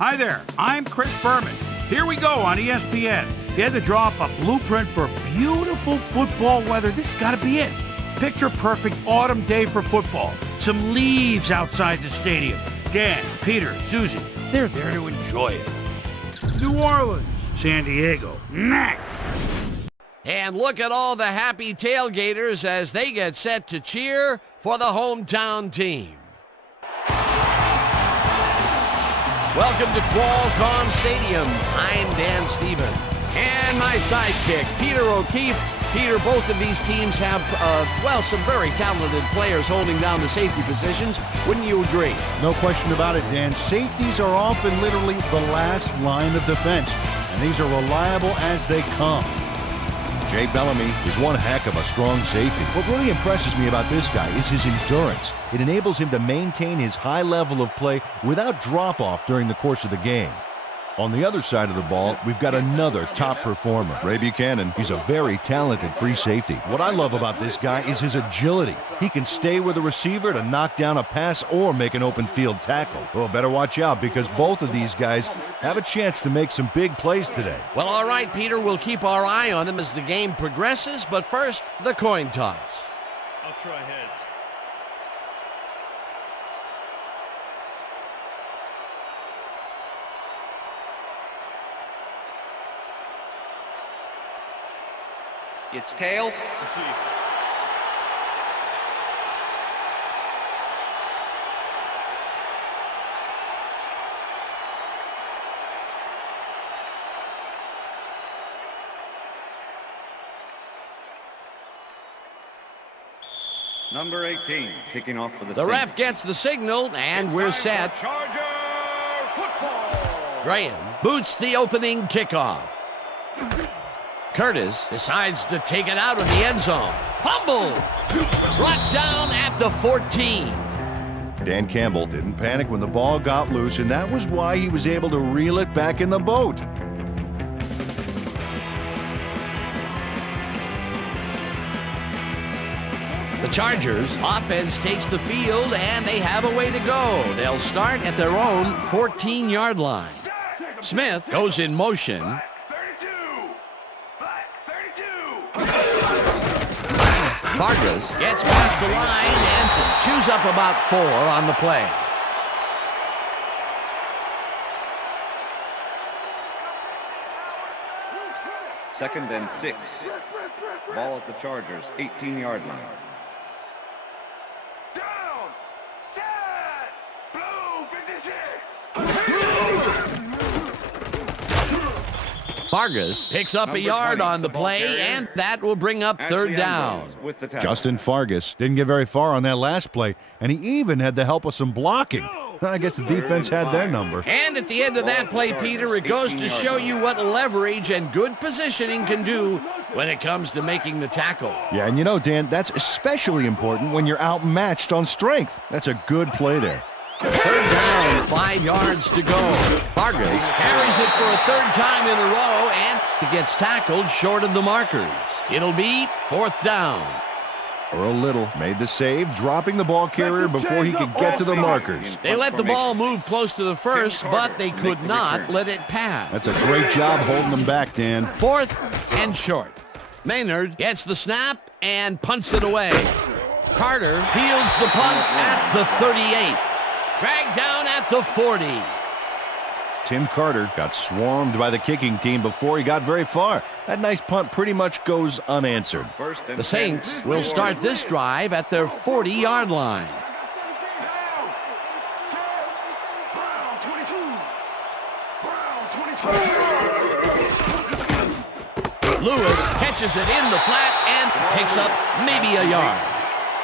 Hi there, I'm Chris Berman. Here we go on ESPN. If you had to draw up a blueprint for beautiful football weather, this has got to be it. Picture perfect autumn day for football. Some leaves outside the stadium. Dan, Peter, Susie, they're there to enjoy it. New Orleans, San Diego, next. And look at all the happy tailgaters as they get set to cheer for the hometown team. Welcome to Qualcomm Stadium. I'm Dan Stevens. And my sidekick, Peter O'Keefe. Peter, both of these teams have, some very talented players holding down the safety positions. Wouldn't you agree? No question about it, Dan. Safeties are often literally the last line of defense, and these are reliable as they come. Jay Bellamy is one heck of a strong safety. What really impresses me about this guy is his endurance. It enables him to maintain his high level of play without drop-off during the course of the game. On the other side of the ball, we've got another top performer, Ray Buchanan. He's a very talented free safety. What I love about this guy is his agility. He can stay with a receiver to knock down a pass or make an open field tackle. Oh, better watch out because both of these guys have a chance to make some big plays today. Well, all right, Peter, we'll keep our eye on them as the game progresses, but first, the coin toss. I'll try heads. It's tails. Receive. Number 18, kicking off for the The Saints. ref gets the signal, and we're set. Charger football. Graham boots the opening kickoff. Curtis decides to take it out of the end zone. Fumble! Brought down at the 14. Dan Campbell didn't panic when the ball got loose, and that was why he was able to reel it back in the boat. The Chargers offense takes the field, and they have a way to go. They'll start at their own 14-yard line. Smith goes in motion. Vargas gets past the line and chews up about 4 on the play. Second and 6. Ball at the Chargers, 18-yard line. Down. Set. Blue 56. Vargas picks up a yard on the play, and that will bring up third down. With the tackle. Justin Vargas didn't get very far on that last play, and he even had the help of some blocking. I guess the defense had their number. And at the end of that play, Peter, it goes to show you what leverage and good positioning can do when it comes to making the tackle. Yeah, and you know, Dan, that's especially important when you're outmatched on strength. That's a good play there. Third down, 5 yards to go. Vargas carries it for a third time in a row, and he gets tackled short of the markers. It'll be fourth down. Earl Little made the save, dropping the ball carrier before he could get to the markers. They let the ball move close to the first, but they could not let it pass. That's a great job holding them back, Dan. Fourth and short. Maynard gets the snap and punts it away. Carter fields the punt at the 38. Dragged down at the 40. Tim Carter got swarmed by the kicking team before he got very far. That nice punt pretty much goes unanswered. The Saints will start this drive at their 40-yard line. Lewis catches it in the flat and picks up maybe a yard.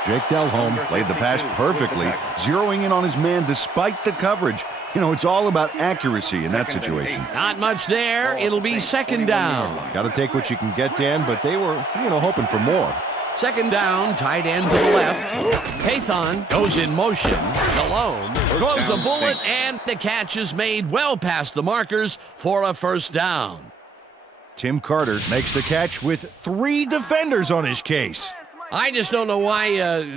Jake Delhomme played the pass perfectly, zeroing in on his man despite the coverage. You know, it's all about accuracy in that situation. Not much there. It'll be second down. Got to take what you can get, Dan, but they were, hoping for more. Second down, tight end to the left. Pathon goes in motion. Delhomme throws a bullet, and the catch is made well past the markers for a first down. Tim Carter makes the catch with 3 defenders on his case. I just don't know why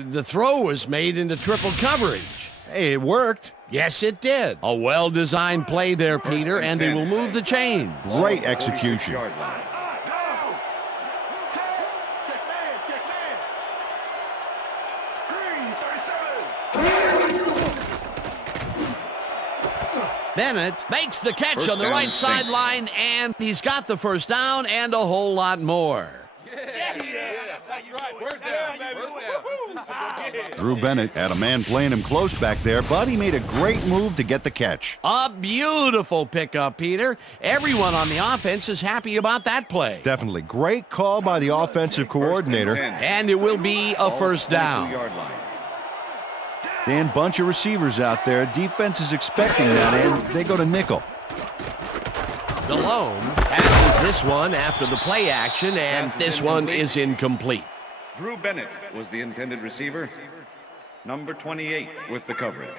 the throw was made into triple coverage. Hey, it worked. Yes, it did. A well-designed play there, Peter, and they will move the chain. Great execution. 46-yard line. Bennett makes the catch First on the down right and 6. sideline, and he's got the first down and a whole lot more. Drew Bennett had a man playing him close back there, but he made a great move to get the catch. A beautiful pickup, Peter. Everyone on the offense is happy about that play. Definitely. Great call by the offensive coordinator. 10. And it will be a first down. 22-yard line. Dan, bunch of receivers out there. Defense is expecting that, and they go to nickel. Delhomme passes this one after the play action, and this one is incomplete. Drew Bennett was the intended receiver. Number 28 with the coverage.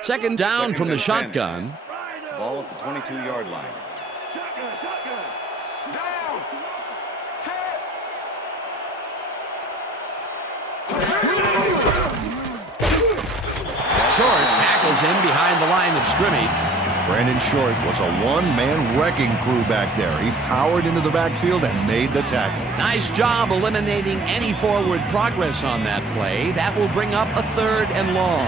Second down Second from the and 10. shotgun. Ball at the 22-yard line. Short tackles him behind the line of scrimmage. Brandon Short was a one-man wrecking crew back there. He powered into the backfield and made the tackle. Nice job eliminating any forward progress on that play. That will bring up a third and long.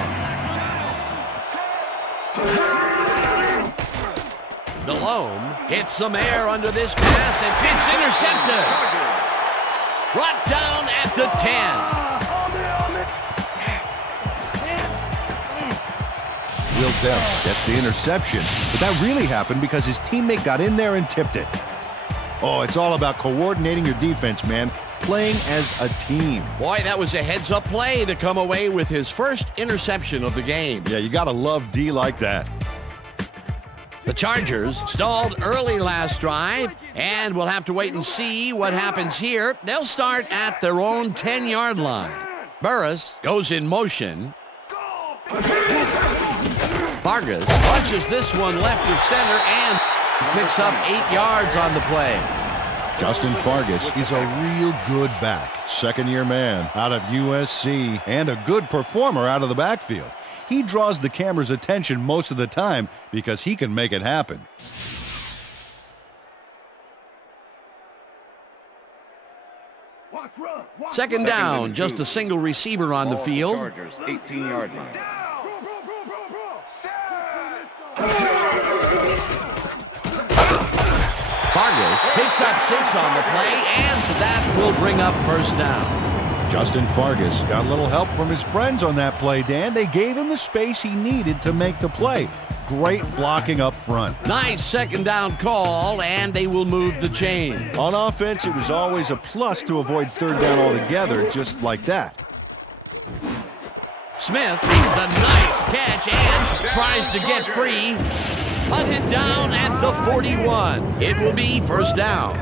Delhomme hits some air under this pass, and it's intercepted. Brought down at the 10. Will Debs gets the interception, but that really happened because his teammate got in there and tipped it. Oh, it's all about coordinating your defense, man. Playing as a team. Boy, that was a heads-up play to come away with his first interception of the game. Yeah, you gotta love D like that. The Chargers stalled early last drive, and we'll have to wait and see what happens here. They'll start at their own 10-yard line. Burris goes in motion. Vargas punches this one left of center and picks up 8 yards on the play. Justin Vargas is a real good back. Second-year man out of USC and a good performer out of the backfield. He draws the camera's attention most of the time because he can make it happen. Second down, just a single receiver on the Ball at field. Chargers, 18-yard line. Vargas picks up 6 on the play, and that will bring up first down. Justin Vargas got a little help from his friends on that play, Dan. They gave him the space he needed to make the play. Great blocking up front. Nice second down call, and they will move the chain. On offense, it was always a plus to avoid third down altogether, just like that. Smith makes the nice catch and tries to get free. Hunted down at the 41. It will be first down.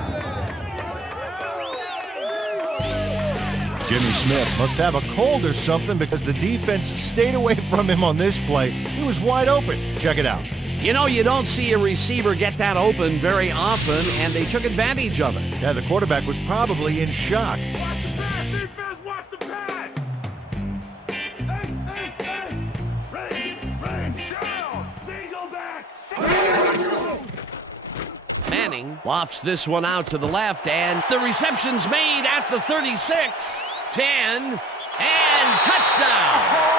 Jimmy Smith must have a cold or something because the defense stayed away from him on this play. He was wide open. Check it out. You know, you don't see a receiver get that open very often, and they took advantage of it. Yeah, the quarterback was probably in shock. Manning lofts this one out to the left, and the reception's made at the 36, 10, and touchdown.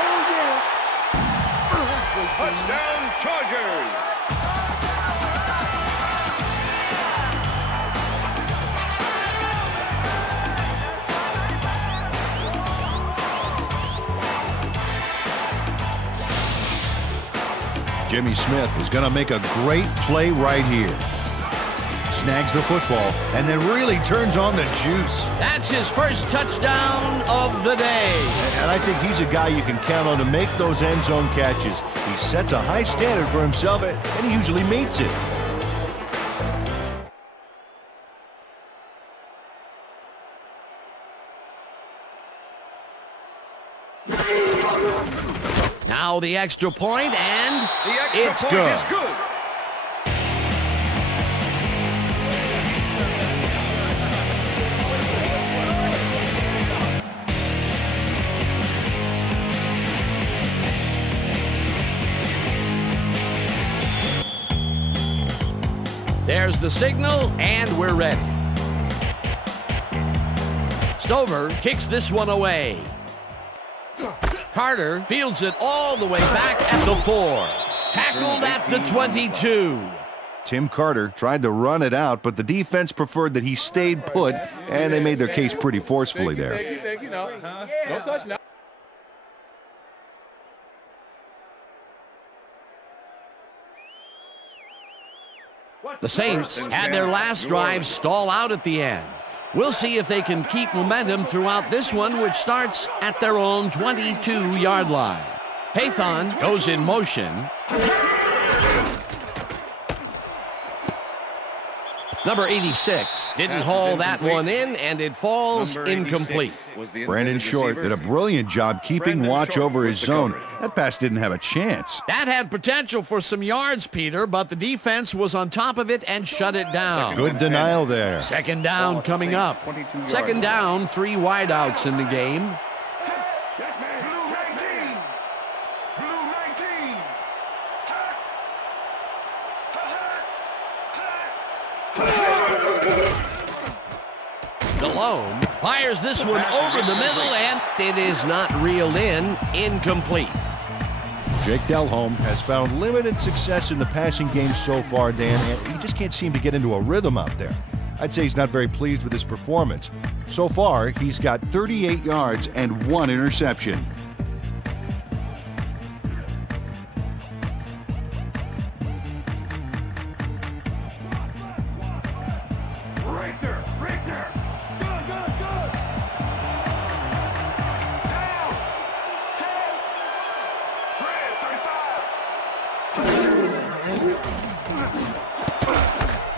Touchdown, Chargers! Jimmy Smith is going to make a great play right here. Snags the football and then really turns on the juice. That's his first touchdown of the day. And I think he's a guy you can count on to make those end zone catches. He sets a high standard for himself, and he usually meets it. Now the extra point, and The extra it's point good. is good. There's the signal, and we're ready. Stover kicks this one away. Carter fields it all the way back at the 4. Tackled at the 22. Tim Carter tried to run it out, but the defense preferred that he stayed put, and they made their case pretty forcefully there. Thank you. No. Don't touch now. The Saints had their last drive stall out at the end. We'll see if they can keep momentum throughout this one, which starts at their own 22-yard line. Haython goes in motion. Number 86 didn't haul that one in, and it falls incomplete. Brandon Short did a brilliant job keeping watch over his zone. That pass didn't have a chance. That had potential for some yards, Peter, but the defense was on top of it and shut it down. Good denial there. Second down coming up. Second down, 3 wideouts in the game. Delhomme fires this one over the middle, and it is not reeled in. Incomplete. Jake Delhomme has found limited success in the passing game so far, Dan, and he just can't seem to get into a rhythm out there. I'd say he's not very pleased with his performance. So far, he's got 38 yards and 1 interception.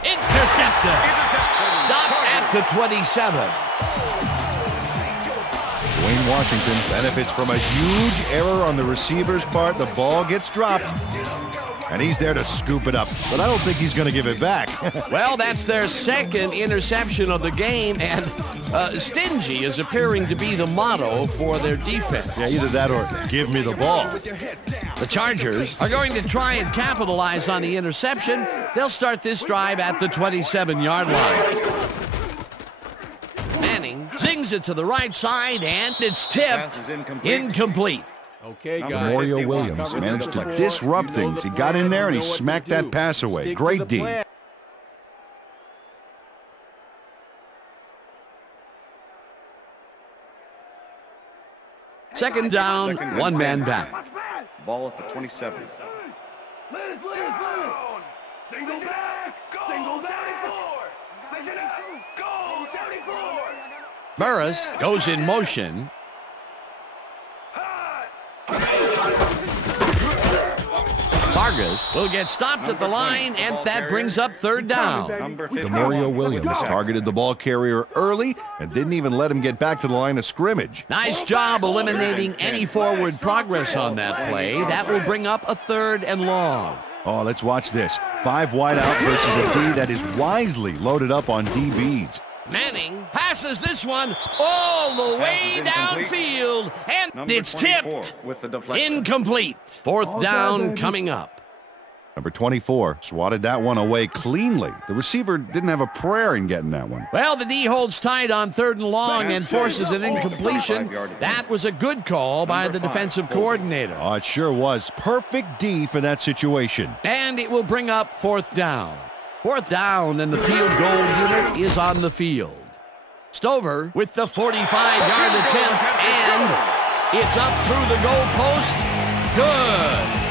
Intercepted. Stopped at the 27. Dwayne Washington benefits from a huge error on the receiver's part. The ball gets dropped, and he's there to scoop it up, but I don't think he's going to give it back. Well, that's their second interception of the game, and stingy is appearing to be the motto for their defense. Yeah, either that or give me the ball. The Chargers are going to try and capitalize on the interception. They'll start this drive at the 27-yard line. Manning zings it to the right side, and it's tipped. Incomplete. Okay, guys. Memorial Williams managed to disrupt things. He got in there and he smacked that pass away. Great D. Second down, 1 man back. Ball at the 27. Single back. Single back. Go. 74. Burris goes in motion. Vargas will get stopped at the line, and that brings up third down. Memorial Williams targeted the ball carrier early and didn't even let him get back to the line of scrimmage. Nice job eliminating any forward progress on that play. That will bring up a 3rd and long. Oh, let's watch this. 5 wide out versus a D that is wisely loaded up on DBs. Manning passes this one all the way downfield, and it's tipped. Incomplete. 4th down coming up. Number 24 swatted that one away cleanly. The receiver didn't have a prayer in getting that one. Well, the D holds tight on 3rd and long and forces an incompletion. That was a good call by the defensive coordinator. Oh, it sure was. Perfect D for that situation. And it will bring up 4th down. 4th down, and the field goal unit is on the field. Stover with the 45-yard attempt, and it's up through the goal post. Good.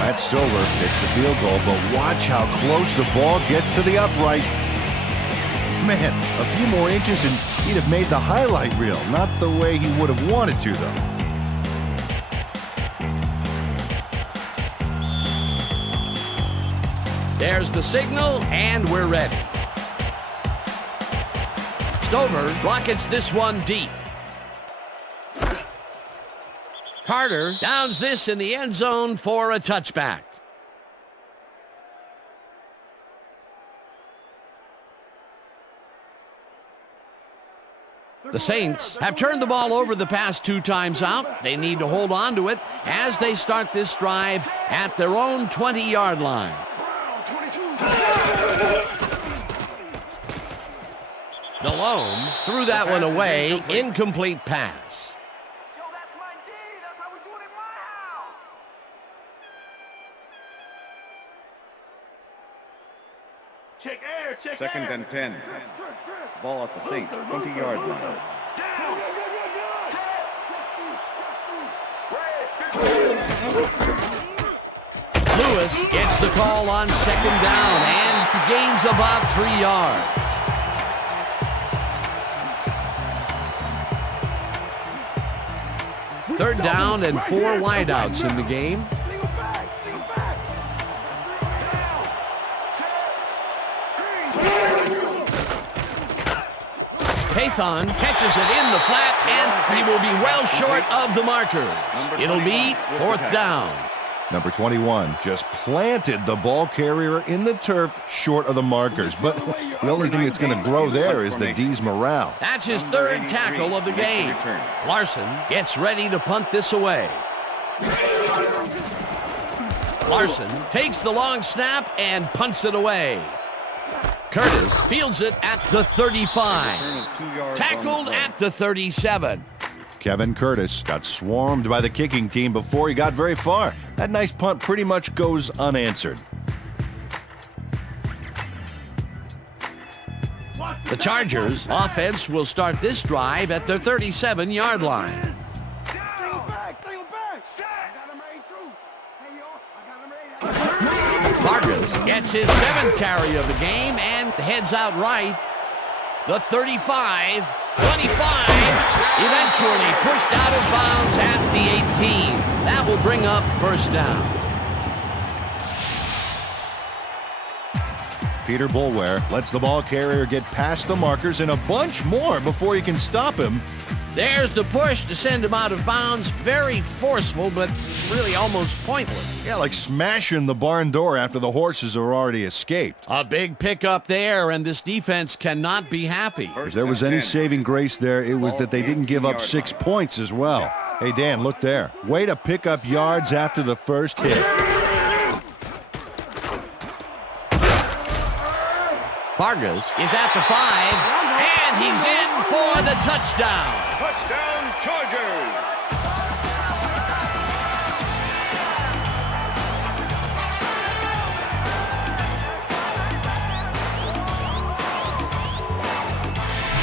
Matt Stover hits the field goal, but watch how close the ball gets to the upright. Man, a few more inches and he'd have made the highlight reel. Not the way he would have wanted to, though. There's the signal, and we're ready. Stover rockets this one deep. Carter downs this in the end zone for a touchback. The Saints have turned the ball over the past 2 times out. They need to hold on to it as they start this drive at their own 20-yard line. Delhomme threw that one away. Incomplete pass. Second and 10. Ball at the Saints 20-yard line. Lewis gets the call on second down and gains about 3 yards. Third down and 4 wideouts in the game. Pathon catches it in the flat, and he will be well short of the markers. It'll be 4th down. Number 21 just planted the ball carrier in the turf short of the markers. But the only thing that's going to grow there is the D's morale. That's his 3rd tackle of the game. Larson gets ready to punt this away. Larson takes the long snap and punts it away. Curtis fields it at the 35. Tackled at the 37. Kevin Curtis got swarmed by the kicking team before he got very far. That nice punt pretty much goes unanswered. The Chargers offense will start this drive at their 37-yard line. Vargas gets his 7th carry of the game and heads out right. The 35, 25, eventually pushed out of bounds at the 18. That will bring up 1st down. Peter Boulware lets the ball carrier get past the markers and a bunch more before he can stop him. There's the push to send him out of bounds. Very forceful, but really almost pointless. Yeah, like smashing the barn door after the horses are already escaped. A big pickup there, and this defense cannot be happy. If there was any saving grace there, it was that they didn't give up 6 points as well. Hey, Dan, look there. Way to pick up yards after the first hit. Vargas is at the 5, and he's in for the touchdown. Touchdown, Chargers!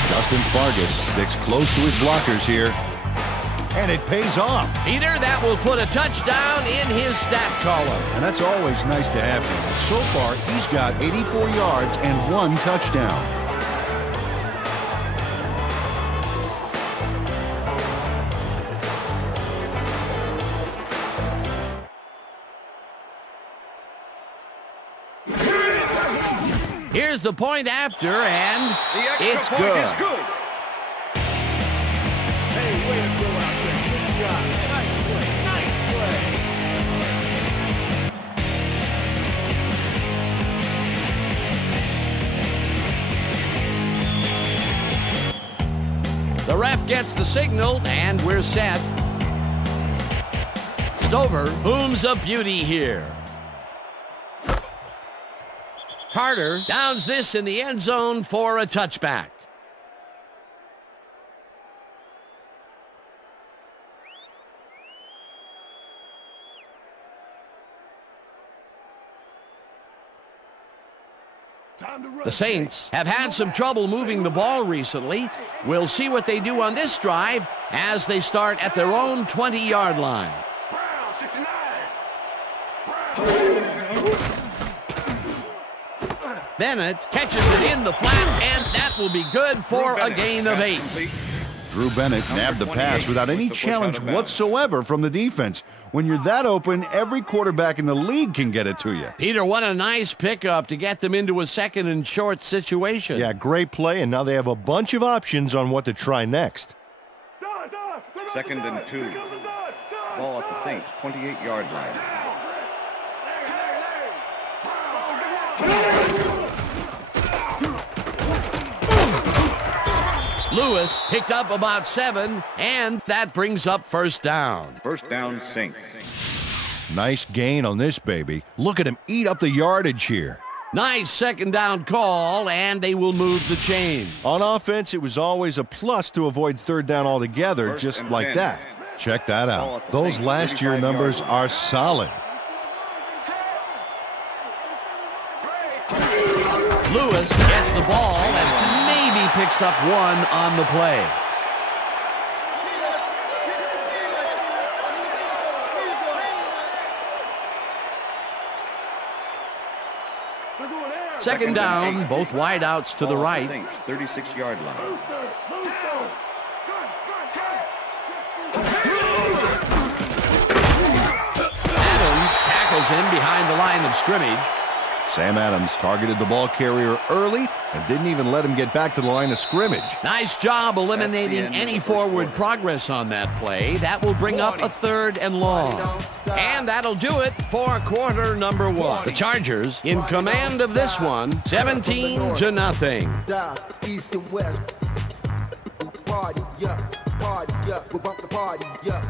Justin Vargas sticks close to his blockers here, and it pays off. Peter, that will put a touchdown in his stat column. And that's always nice to have him. So far, he's got 84 yards and 1 touchdown. Here's the point after, and The it's extra point good. is good. Hey, way to go out there. Good job. Nice play. Nice play. The ref gets the signal, and we're set. Stover booms a beauty here. Carter downs this in the end zone for a touchback. The Saints have had some trouble moving the ball recently. We'll see what they do on this drive as they start at their own 20-yard line. Bennett catches it in the flat, and that will be good for a gain of 8. Drew Bennett nabbed the pass without any challenge whatsoever from the defense. When you're that open, every quarterback in the league can get it to you. Peter, what a nice pickup to get them into a 2nd and short situation. Yeah, great play, and now they have a bunch of options on what to try next. 2nd and 2. Ball at the Saints 28-yard line. Lewis picked up about 7, and that brings up first down. First down, Saints. Nice gain on this baby. Look at him eat up the yardage here. Nice second down call, and they will move the chain. On offense, it was always a plus to avoid third down altogether, First just and like 10. that. Check that Ball out. at the Those Saints' last year 35-yard numbers line. are solid. Lewis gets the ball and maybe picks up 1 on the play. Second down, both wideouts to the Ball at right. Saints' 36-yard line. Adams tackles him behind the line of scrimmage. Sam Adams targeted the ball carrier early and didn't even let him get back to the line of scrimmage. Nice job eliminating end of any the first forward quarter. progress on that play. That will bring up a 3rd and long. And that'll do it for quarter number 1. The Chargers in command of this one, 17-0. Down, east and west. Party, yeah, party, yeah. We bump the party, yeah.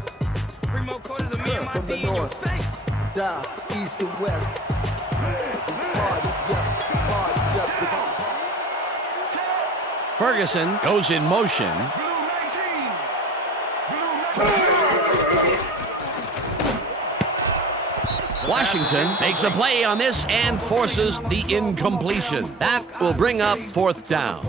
Three more quarters of me and my From the D in your north. face. Down, east and west. Party, yeah, party, yeah. We bump the party. Ferguson goes in motion. Washington makes a play on this and forces the incompletion. That will bring up 4th down.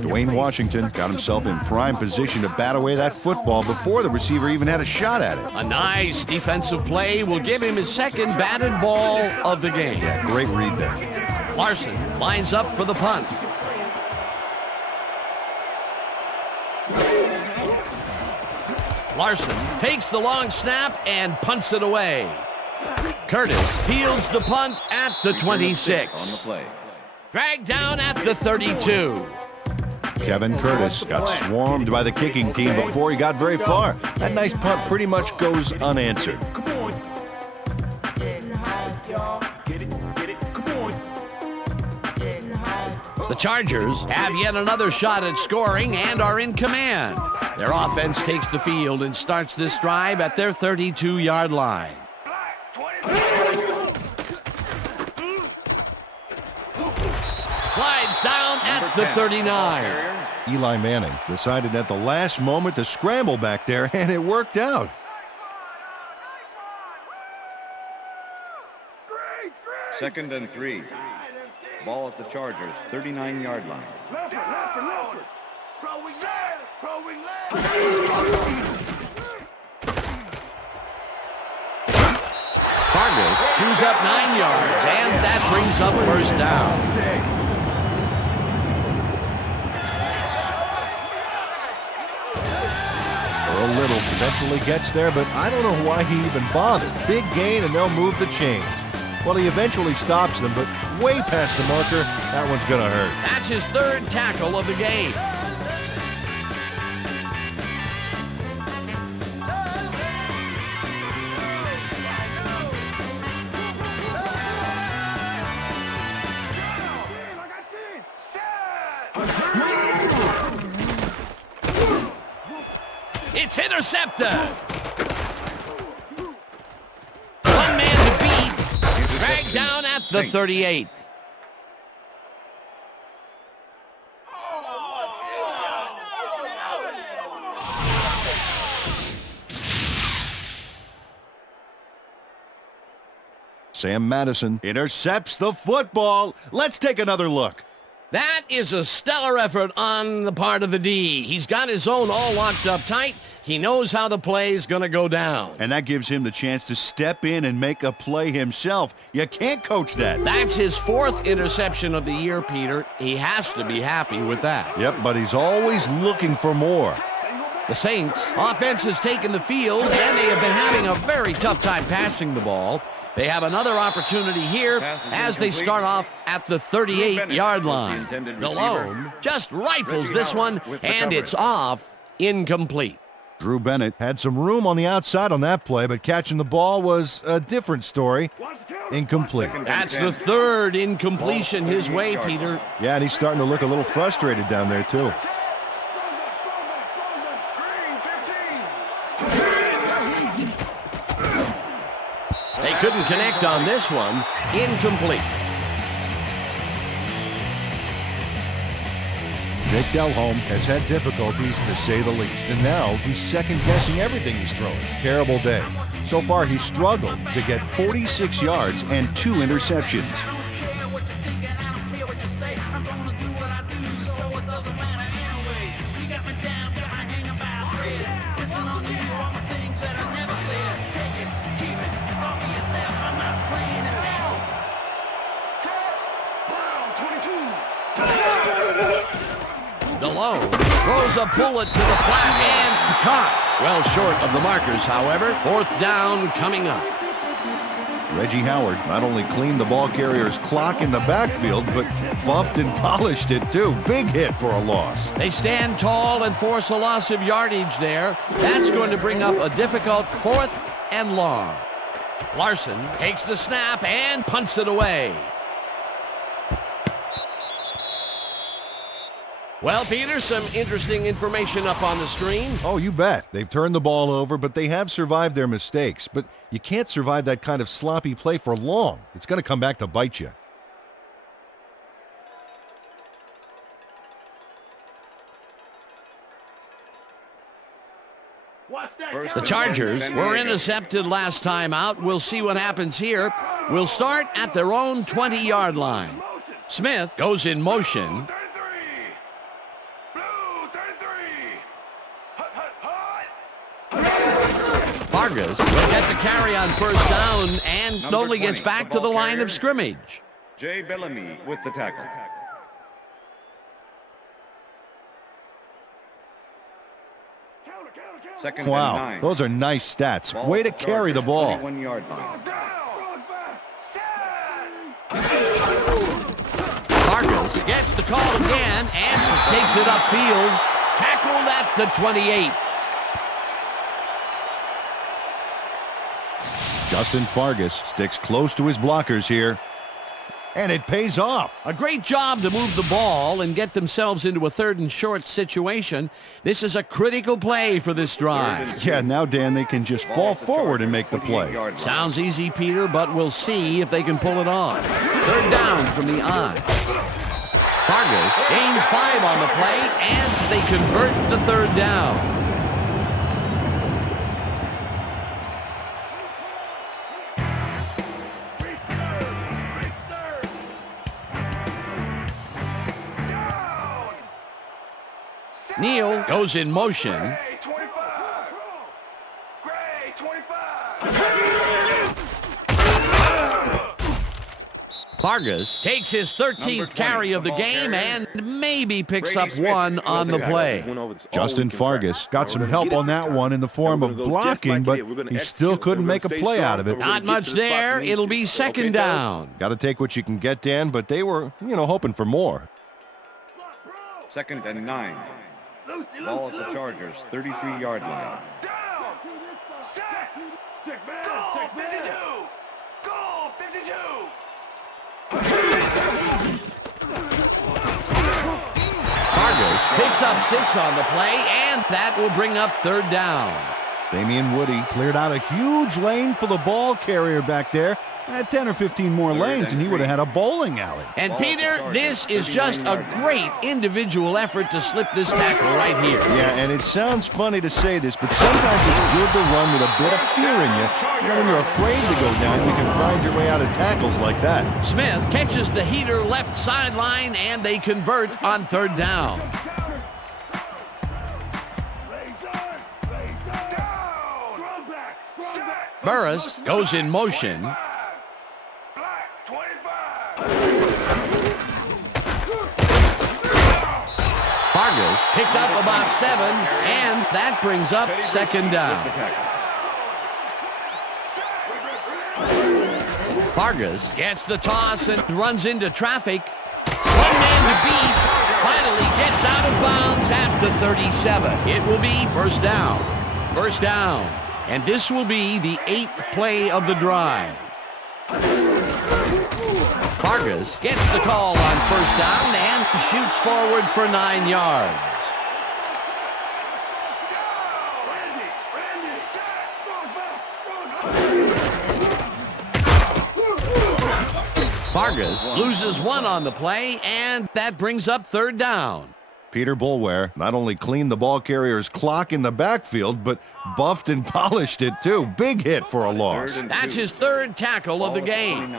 Dwayne Washington got himself in prime position to bat away that football before the receiver even had a shot at it. A nice defensive play will give him his 2nd batted ball of the game. Yeah, great read there. Larson lines up for the punt. Larson takes the long snap and punts it away. Curtis fields the punt at the Return of 6 on 26. the play. Dragged down at the 32. Kevin Curtis got swarmed by the kicking team before he got very far. That nice punt pretty much goes unanswered. The Chargers have yet another shot at scoring and are in command. Their offense takes the field and starts this drive at their 32-yard line. Slides down at the 39. Eli Manning decided at the last moment to scramble back there, and it worked out. Second and 3. Ball at the Chargers' 39-yard line. Vargas chews up 9 yards, and that brings up first down. Earl Little eventually gets there, but I don't know why he even bothered. Big gain, and they'll move the chains. Well, he eventually stops them, but way past the marker, that one's going to hurt. That's his 3rd tackle of the game. It's intercepted. One man to beat. Dragged down at the 38. Sam Madison intercepts the football. Let's take another look. That is a stellar effort on the part of the D. He's got his zone all locked up tight. He knows how the play is going to go down. And that gives him the chance to step in and make a play himself. You can't coach that. That's his 4th interception of the year, Peter. He has to be happy with that. Yep, but he's always looking for more. The Saints offense has taken the field, and they have been having a very tough time passing the ball. They have another opportunity here as they start off at the 38-yard line. Malone just rifles this one, and it's off, incomplete. Drew Bennett had some room on the outside on that play, but catching the ball was a different story. Incomplete. That's the 3rd incompletion his way, Peter. Yeah, and he's starting to look a little frustrated down there, too. couldn't connect on this one. Incomplete. Jake Delhomme has had difficulties, to say the least, and now he's second-guessing everything he's throwing. Terrible day. So far, he's struggled to get 46 yards and 2 interceptions. DeLone throws a bullet to the flat and caught. Well short of the markers, however. Fourth down coming up. Reggie Howard not only cleaned the ball carrier's clock in the backfield, but buffed and polished it too. Big hit for a loss. They stand tall and force a loss of yardage there. That's going to bring up a difficult 4th and long. Larson takes the snap and punts it away. Well, Peter, some interesting information up on the screen. Oh, you bet. They've turned the ball over, but they have survived their mistakes. But you can't survive that kind of sloppy play for long. It's going to come back to bite you. The Chargers were intercepted last time out. We'll see what happens here. We'll start at their own 20-yard line. Smith goes in motion. Vargas will get the carry on first down and only gets back to the line of scrimmage. Jay Bellamy with the tackle. Second and Wow, 9. those are nice stats. Way to carry the ball. 21-yard line. Vargas gets the call again and takes it upfield. Tackled at the 28. Justin Vargas sticks close to his blockers here, and it pays off. A great job to move the ball and get themselves into a 3rd and short situation. This is a critical play for this drive. Yeah, now, Dan, they can just fall forward and make the play. Sounds easy, Peter, but we'll see if they can pull it on. 3rd down from the I. Vargas gains 5 on the play, and they convert the 3rd down. Neal goes in motion. Vargas takes his 13th carry of the game and maybe picks up 1 on the play. Justin Vargas got some help on that one in the form of blocking, but he still couldn't make a play out of it. Not much there. It'll be 2nd down. Got to take what you can get, Dan, but they were, hoping for more. 2nd and 9. Ball at the Chargers, 33-yard line. Vargas picks up 6 on the play, and that will bring up 3rd down. Damian Woody cleared out a huge lane for the ball carrier back there. 10 or 15 more lanes, and he would have had a bowling alley. And Peter, this is just a great individual effort to slip this tackle right here. Yeah, and it sounds funny to say this, but sometimes it's good to run with a bit of fear in you. When you're afraid to go down, you can find your way out of tackles like that. Smith catches the heater left sideline, and they convert on 3rd down. Burris goes in motion. Vargas picked up about 7, and that brings up 2nd down. Vargas gets the toss and runs into traffic. 1 man to beat. Finally gets out of bounds at the 37. It will be 1st down. 1st down. And this will be the 8th play of the drive. Vargas gets the call on 1st down and shoots forward for 9 yards. Vargas loses one on the play, and that brings up third down. Peter Boulware not only cleaned the ball carrier's clock in the backfield, but buffed and polished it too. Big hit for a loss. That's his third tackle of the game.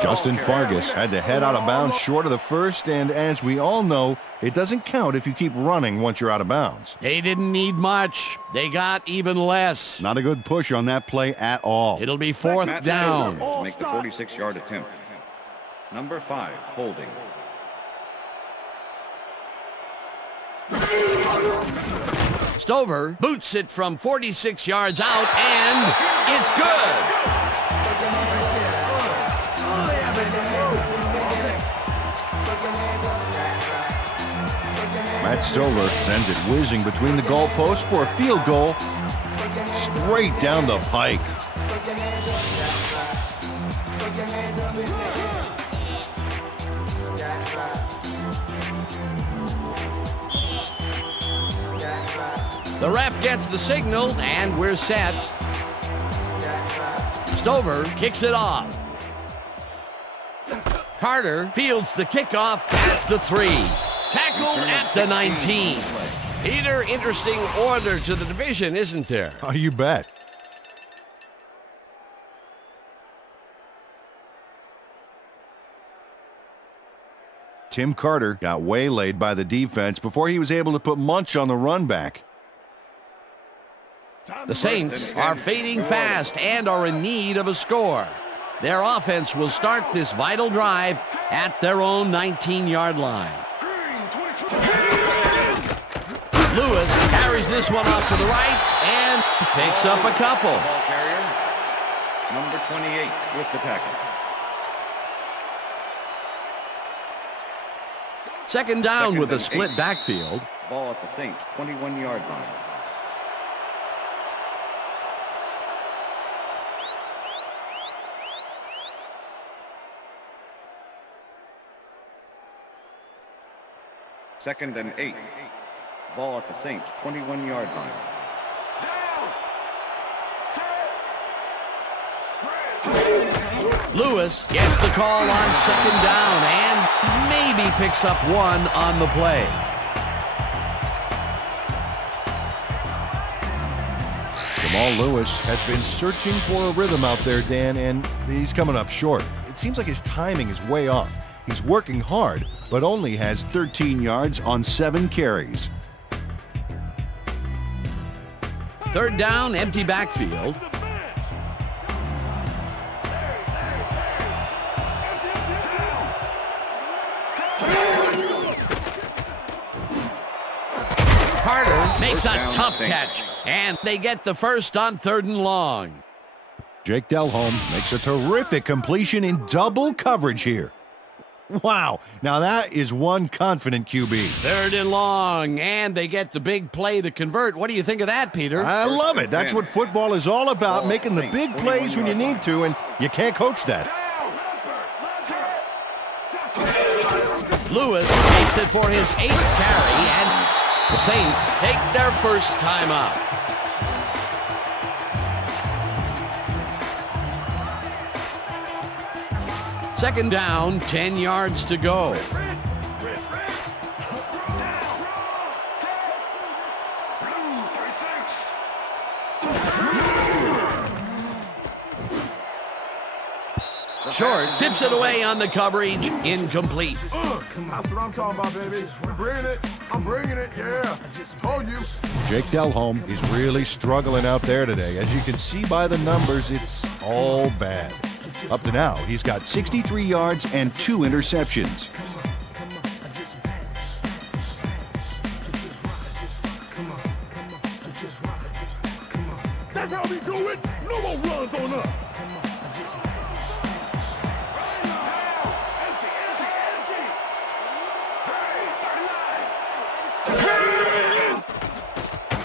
Justin Vargas had to head out of bounds short of the first, and as we all know, it doesn't count if you keep running once you're out of bounds. They didn't need much. They got even less. Not a good push on that play at all. It'll be fourth down. To make the 46-yard attempt. Number 5, holding. Stover boots it from 46 yards out, and it's good. Matt Stover sends it whizzing between the goalposts for a field goal straight down the pike. The ref gets the signal, and we're set. Stover kicks it off. Carter fields the kickoff at the 3. Tackled at the 19. Peter, interesting order to the division, isn't there? Oh, you bet. Tim Carter got waylaid by the defense before he was able to put Munch on the run back. The Saints are fading fast and are in need of a score. Their offense will start this vital drive at their own 19-yard line. Lewis carries this one off to the right and picks up a couple. Ball carrier, number 28 with the tackle. Second down with a split backfield. Ball at the Saints 21-yard line. Second and 8. Ball at the Saints 21-yard line. Lewis gets the call on second down and maybe picks up one on the play. Jamal Lewis has been searching for a rhythm out there, Dan, and he's coming up short. It seems like his timing is way off. He's working hard, but only has 13 yards on 7 carries. Third down, empty backfield. Carter makes a tough catch, and they get the first on third and long. Jake Delhomme makes a terrific completion in double coverage here. Wow, now that is one confident QB. Third and long, and they get the big play to convert. What do you think of that, Peter? I love it. That's what football is all about, making the big plays when you need to, and you can't coach that. Lewis makes it for his 8th carry, and the Saints take their first time out. Second down, 10 yards to go. Short tips it away on the coverage, incomplete. That's what I'm talking about, baby. I'm bringing it. I'm bringing it. Yeah. Told you. Jake Delhomme is really struggling out there today. As you can see by the numbers, it's all bad. Up to now, he's got 63 yards and 2 interceptions. That's how we do it. No more runs on us.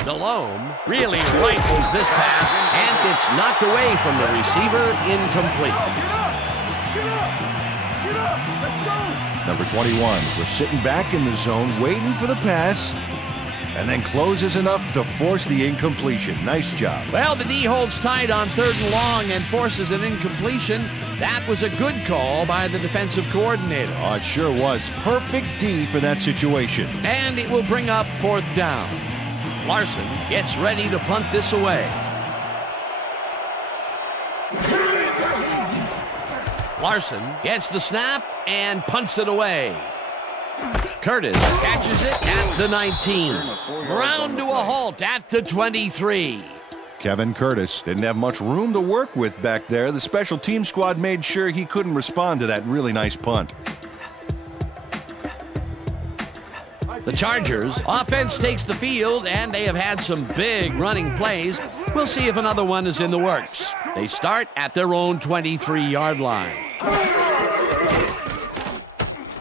Delhomme really rifles this pass, and it's knocked away from the receiver, incomplete. Let's go. Number 21 was sitting back in the zone, waiting for the pass, and then closes enough to force the incompletion. Nice job. Well, the D holds tight on 3rd and long and forces an incompletion. That was a good call by the defensive coordinator. Oh, it sure was. Perfect D for that situation. And it will bring up 4th down. Larson gets ready to punt this away. Larson gets the snap and punts it away. Curtis catches it at the 19. Ground to a halt at the 23. Kevin Curtis didn't have much room to work with back there. The special team squad made sure he couldn't respond to that really nice punt. The Chargers offense takes the field, and they have had some big running plays. We'll see if another one is in the works. They start at their own 23-yard line.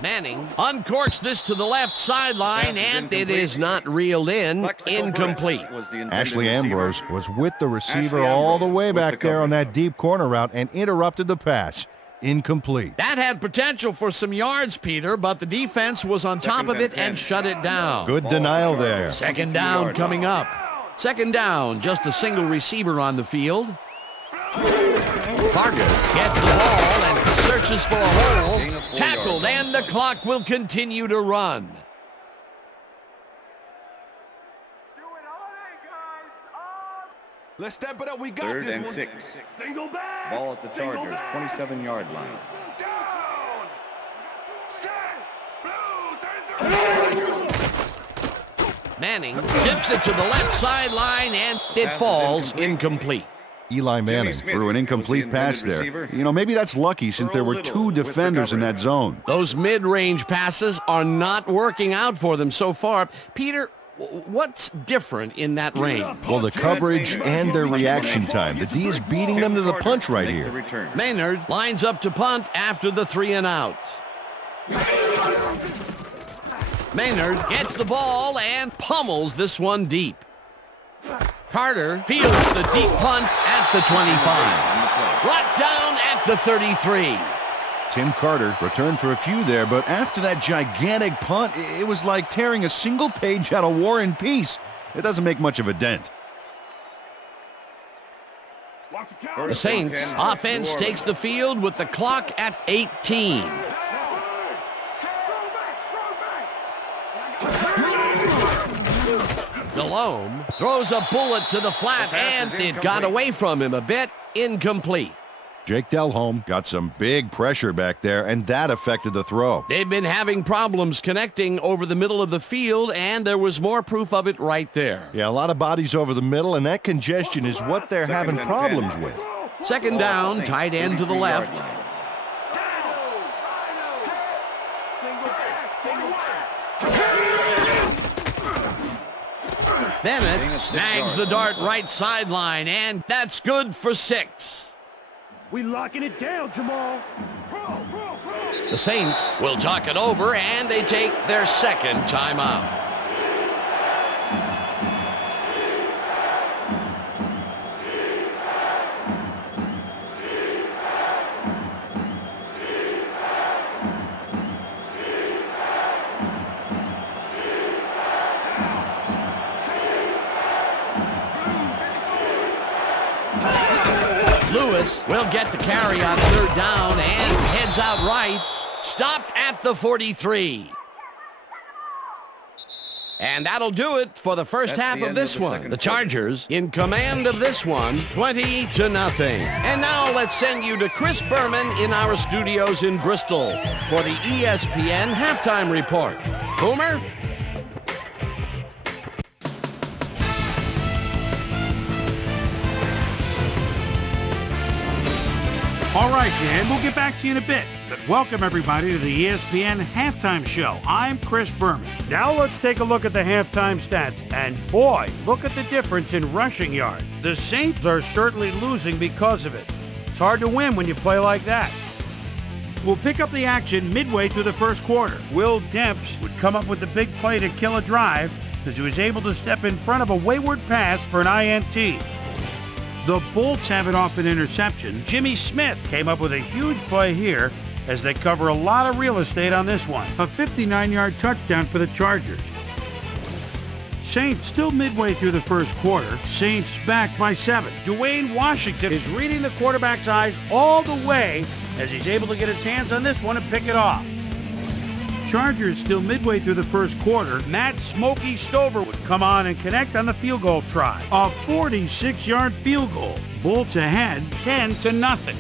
Manning uncorks this to the left sideline, and it is not reeled in. Incomplete. Ashley Ambrose was with the receiver all the way back there on that deep corner route and interrupted the pass. Incomplete. That had potential for some yards, Peter, but the defense was on top of it and shut it down. Good denial there. 2nd down coming up. 2nd down, just a single receiver on the field. Vargas gets the ball and searches for a hole. Tackled, and the clock will continue to run. Let's step it up. We got 3rd this and one. 6. Single back. Ball at the Chargers, 27-yard line. Manning zips it to the left sideline, and it falls incomplete. Eli Manning threw an incomplete pass there. You know, maybe that's lucky since there were 2 defenders in that zone. Those mid-range passes are not working out for them so far. Peter, what's different in that range? Well, the coverage and their reaction time. The D is beating them to the punch right here. Maynard lines up to punt after the 3 and out. Maynard gets the ball and pummels this one deep. Carter fields the deep punt at the 25. Brought down at the 33. Tim Carter returned for a few there, but after that gigantic punt, it was like tearing a single page out of War and Peace. It doesn't make much of a dent. The Saints offense takes the field with the clock at 18. Delhomme throws a bullet to the flat, and it got away from him a bit. Incomplete. Jake Delhomme got some big pressure back there, and that affected the throw. They've been having problems connecting over the middle of the field, and there was more proof of it right there. Yeah, a lot of bodies over the middle, and that congestion is what they're having problems with. 2nd down, tight end to the left. Bennett snags the dart right sideline, and that's good for 6. We locking it down, Jamal. The Saints will talk it over, and they take their 2nd timeout. Lewis will get the carry on 3rd down and heads out right. Stopped at the 43. And that'll do it for the first half of this one. The Chargers in command of this one, 20-0. And now let's send you to Chris Berman in our studios in Bristol for the ESPN Halftime Report. Boomer? All right, Dan, we'll get back to you in a bit. But welcome, everybody, to the ESPN Halftime Show. I'm Chris Berman. Now let's take a look at the halftime stats. And boy, look at the difference in rushing yards. The Saints are certainly losing because of it. It's hard to win when you play like that. We'll pick up the action midway through the first quarter. Will Demps would come up with the big play to kill a drive as he was able to step in front of a wayward pass for an INT. The Bolts have it off an interception. Jimmy Smith came up with a huge play here as they cover a lot of real estate on this one. A 59-yard touchdown for the Chargers. Saints still midway through the first quarter. Saints back by 7. Dwayne Washington is reading the quarterback's eyes all the way as he's able to get his hands on this one and pick it off. Chargers still midway through the first quarter. Matt Smokey Stover would come on and connect on the field goal try. A 46-yard field goal. Bolts ahead 10-0.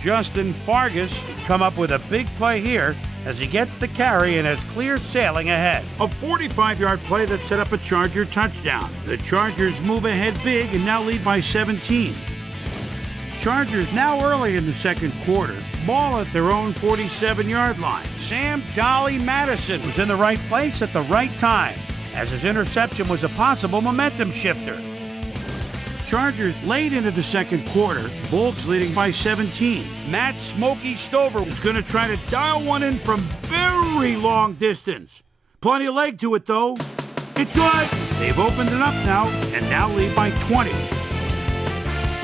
Justin Fargas would come up with a big play here as he gets the carry and has clear sailing ahead. A 45-yard play that set up a Charger touchdown. The Chargers move ahead big and now lead by 17. Chargers now early in the second quarter. Ball at their own 47-yard line. Sam Dolly Madison was in the right place at the right time, as his interception was a possible momentum shifter. Chargers late into the second quarter. Bolts leading by 17. Matt Smokey Stover was going to try to dial one in from very long distance. Plenty of leg to it, though. It's good. They've opened it up now and now lead by 20.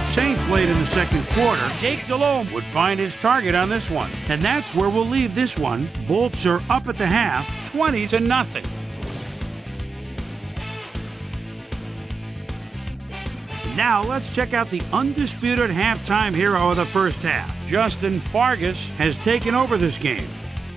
Saints late in the second quarter. Jake Delhomme would find his target on this one. And that's where we'll leave this one. Bolts are up at the half, 20-0. Now let's check out the undisputed halftime hero of the first half. Justin Fargas has taken over this game.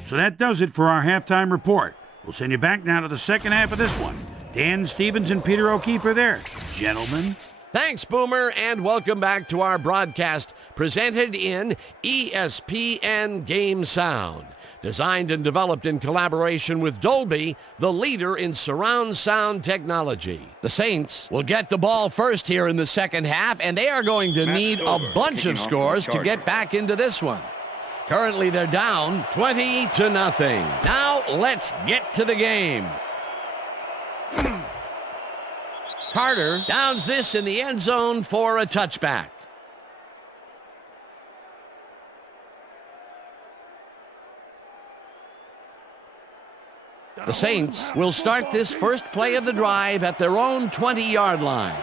So that does it for our halftime report. We'll send you back now to the second half of this one. Dan Stevens and Peter O'Keefe are there. Gentlemen. Thanks, Boomer, and welcome back to our broadcast presented in ESPN Game Sound. Designed and developed in collaboration with Dolby, the leader in surround sound technology. The Saints will get the ball first here in the second half, and they are going to need a bunch of scores to get back into this one. Currently, they're down 20-0. Now, let's get to the game. Carter downs this in the end zone for a touchback. The Saints will start this first play of the drive at their own 20-yard line.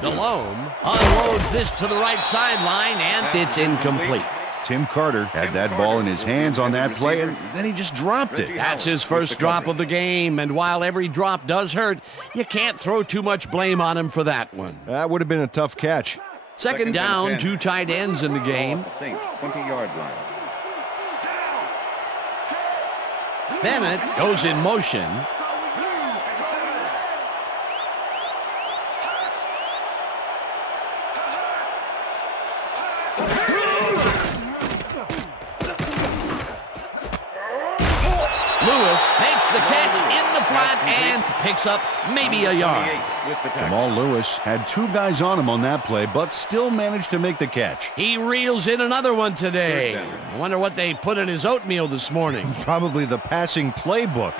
Delhomme unloads this to the right sideline, and it's incomplete. Tim Carter had that ball in his hands on that play, and then he just dropped it. That's his first drop of the game, and while every drop does hurt, you can't throw too much blame on him for that one. That would have been a tough catch. Second down, 2 tight ends in the game. The Saints 20-yard line. Bennett goes in motion. Lewis makes the catch in the flat and picks up maybe a yard. Jamal Lewis had 2 guys on him on that play, but still managed to make the catch. He reels in another one today. I wonder what they put in his oatmeal this morning. Probably the passing playbook.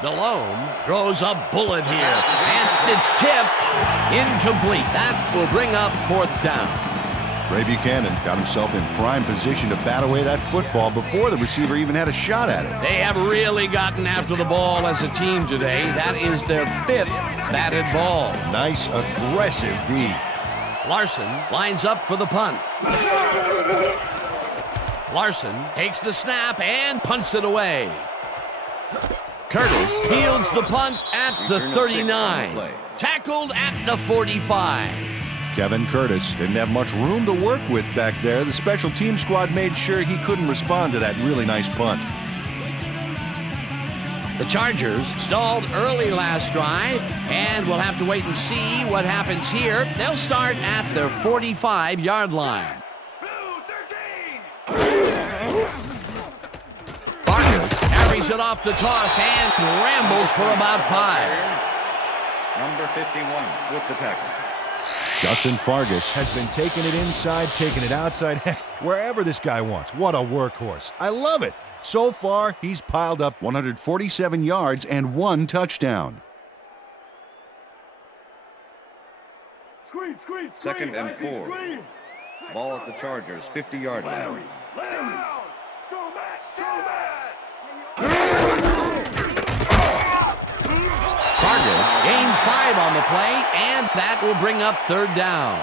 Delhomme throws a bullet here, and it's tipped. Incomplete. That will bring up 4th down. Ray Buchanan got himself in prime position to bat away that football before the receiver even had a shot at it. They have really gotten after the ball as a team today. That is their 5th batted ball. Nice, aggressive D. Larson lines up for the punt. Larson takes the snap and punts it away. Curtis fields the punt at the 39. Tackled at the 45. Kevin Curtis didn't have much room to work with back there. The special team squad made sure he couldn't respond to that really nice punt. The Chargers stalled early last drive, and we'll have to wait and see what happens here. They'll start at their 45-yard line. Farkas carries it off the toss and rambles for about 5. Number 51 with the tackle. Justin Fargas has been taking it inside, taking it outside, heck, wherever this guy wants. What a workhorse. I love it. So far, he's piled up 147 yards and 1 touchdown. Second and 4. Ball at the Chargers, 50-yard line. Vargas gains 5 on the play, and that will bring up third down.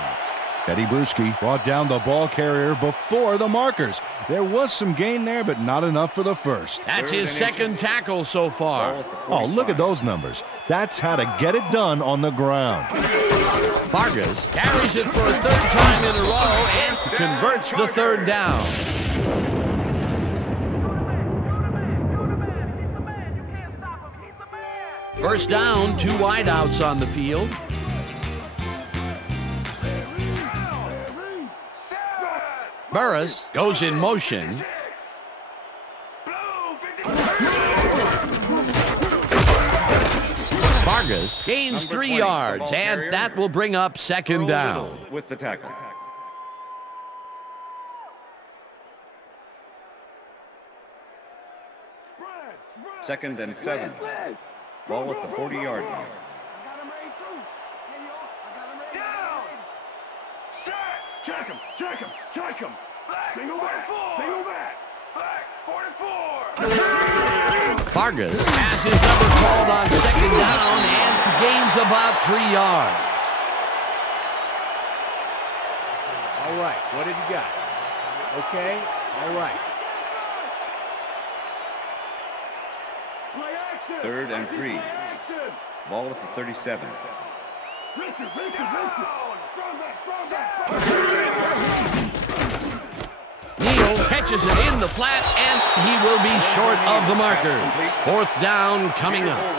Eddie Bruschi brought down the ball carrier before the markers. There was some gain there, but not enough for the first. That's his second tackle so far. Oh, look at those numbers. That's how to get it done on the ground. Vargas carries it for a third time in a row and converts the third down. First down, 2 wideouts on the field. Burris goes in motion. Vargas gains 3 yards, and that will bring up second down. With the tackle. Second and 7. Ball at the 40-yard line. Check him! Check him! Check him! Single back! Single back! Back! 44! Vargas has his number called on second down and gains about 3 yards. All right, what have you got? Okay, all right. Third and 3. Ball at the 37. Neal catches it in the flat, and he will be short of the marker. Fourth down coming up.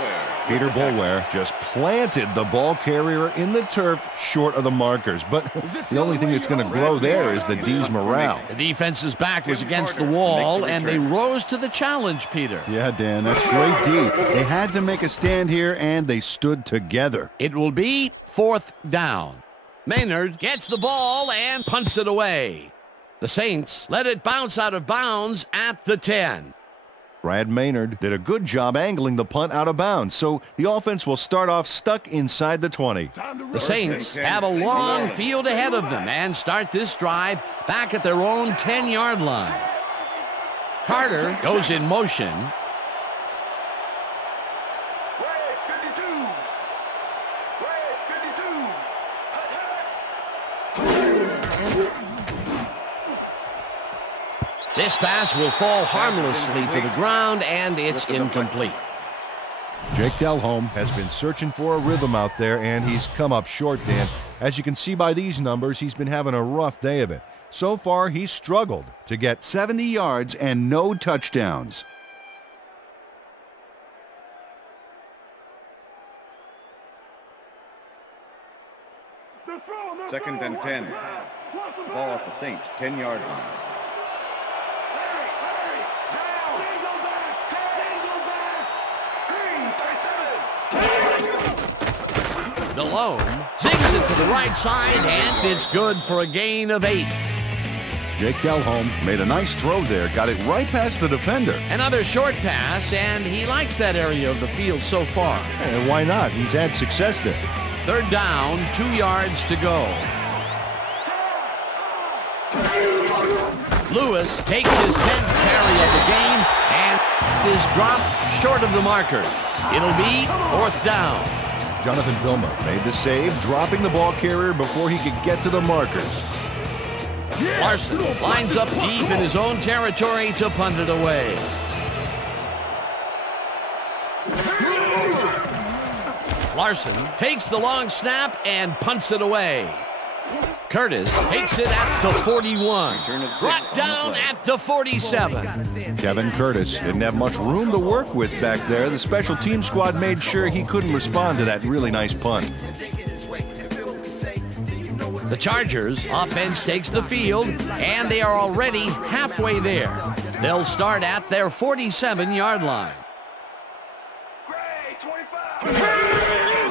Peter Boulware just planted the ball carrier in the turf short of the markers. But the only thing that's going to grow there is the D's morale. The defense's back was against the wall, and they rose to the challenge, Peter. Yeah, Dan, that's great D. They had to make a stand here, and they stood together. It will be fourth down. Maynard gets the ball and punts it away. The Saints let it bounce out of bounds at the 10. Brad Maynard did a good job angling the punt out of bounds, so the offense will start off stuck inside the 20. The Saints have a long field ahead of them and start this drive back at their own 10-yard line. Carter goes in motion. This pass will fall harmlessly to the ground, and it's incomplete. Jake Delhomme has been searching for a rhythm out there, and he's come up short, Dan. As you can see by these numbers, he's been having a rough day of it. So far, he's struggled to get 70 yards and no touchdowns. Second and 10. Ball at the Saints, 10-yard line. Delhomme zigs it to the right side, and it's good for a gain of 8. Jake Delhomme made a nice throw there, got it right past the defender. Another short pass, and he likes that area of the field so far. And why not? He's had success there. Third down, 2 yards to go. Lewis takes his 10th carry of the game and is dropped short of the markers. It'll be fourth down. Jonathan Vilma made the save, dropping the ball carrier before he could get to the markers. Larson lines up deep in his own territory to punt it away. Larson takes the long snap and punts it away. Curtis takes it at the 41. Brought down at the 47. Kevin Curtis didn't have much room to work with back there. The special team squad made sure he couldn't respond to that really nice punt. The Chargers offense takes the field, and they are already halfway there. They'll start at their 47-yard line.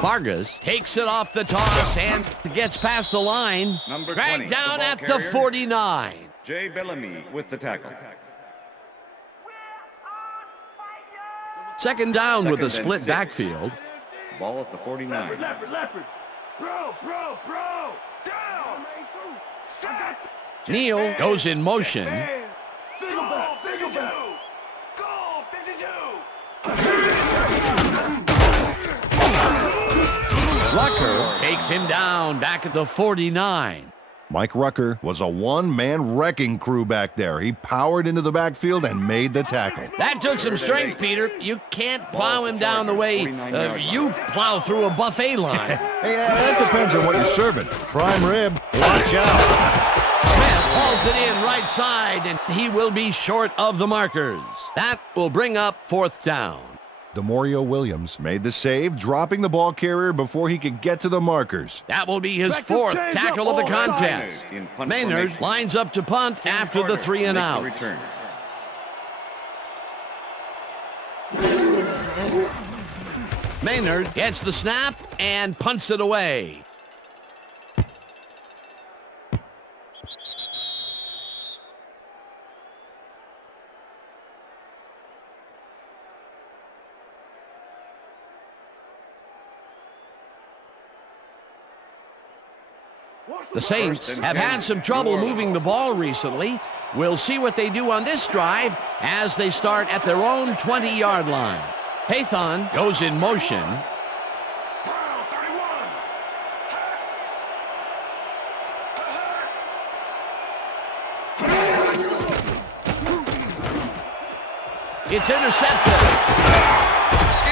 Vargas takes it off the toss and gets past the line. Number 20, Dragged down the ball at the carrier. 49. Jay Bellamy with the tackle. Second down with a Second and split 6. backfield. Ball at the 49. Neal goes in motion. Rucker takes him down back at the 49. Mike Rucker was a one-man wrecking crew back there. He powered into the backfield and made the tackle. That took some strength, Peter. You can't plow him down the way you plow through a buffet line. Hey, that depends on what you're serving. Prime rib, watch out. Smith hauls it in right side, and he will be short of the markers. That will bring up 4th down. Demorio Williams made the save, dropping the ball carrier before he could get to the markers. That will be his 4th tackle of the contest. Maynard lines up to punt after the 3 and out. Maynard gets the snap and punts it away. The Saints have had some trouble moving the ball recently. We'll see what they do on this drive as they start at their own 20-yard line. Pathan goes in motion. It's intercepted.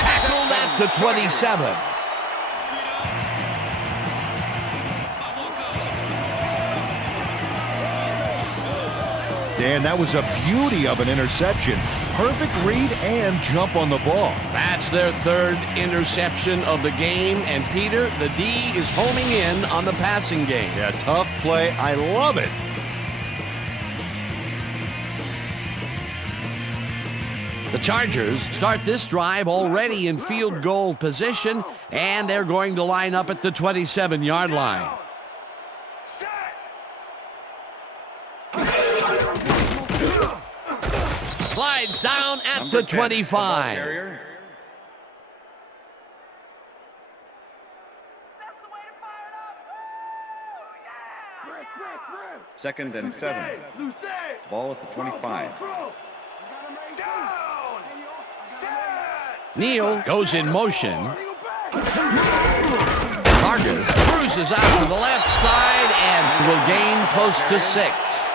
Tackled at the 27. Dan, that was a beauty of an interception. Perfect read and jump on the ball. That's their 3rd interception of the game. And Peter, the D is homing in on the passing game. Yeah, tough play. I love it. The Chargers start this drive already in field goal position, and they're going to line up at the 27-yard line. Slides down at the 25. Second and 7. Ball at the 25. Neal goes in motion. Vargas cruises out to the left side and will gain close to 6.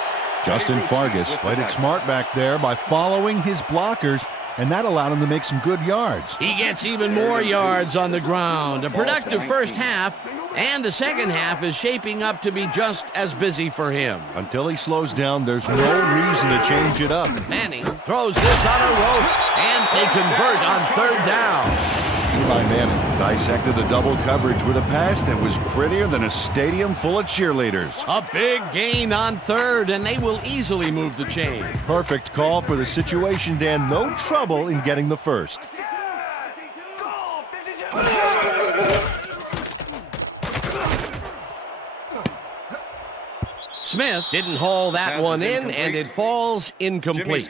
Justin Vargas played it smart back there by following his blockers, and that allowed him to make some good yards. He gets even more yards on the ground. A productive first half, and the second half is shaping up to be just as busy for him. Until he slows down, there's no reason to change it up. Manning throws this on a rope, and they convert on 3rd down. Eli Manning dissected the double coverage with a pass that was prettier than a stadium full of cheerleaders. A big gain on 3rd, and they will easily move the chain. Perfect call for the situation, Dan. No trouble in getting the first. Smith didn't haul that one in, and it falls incomplete.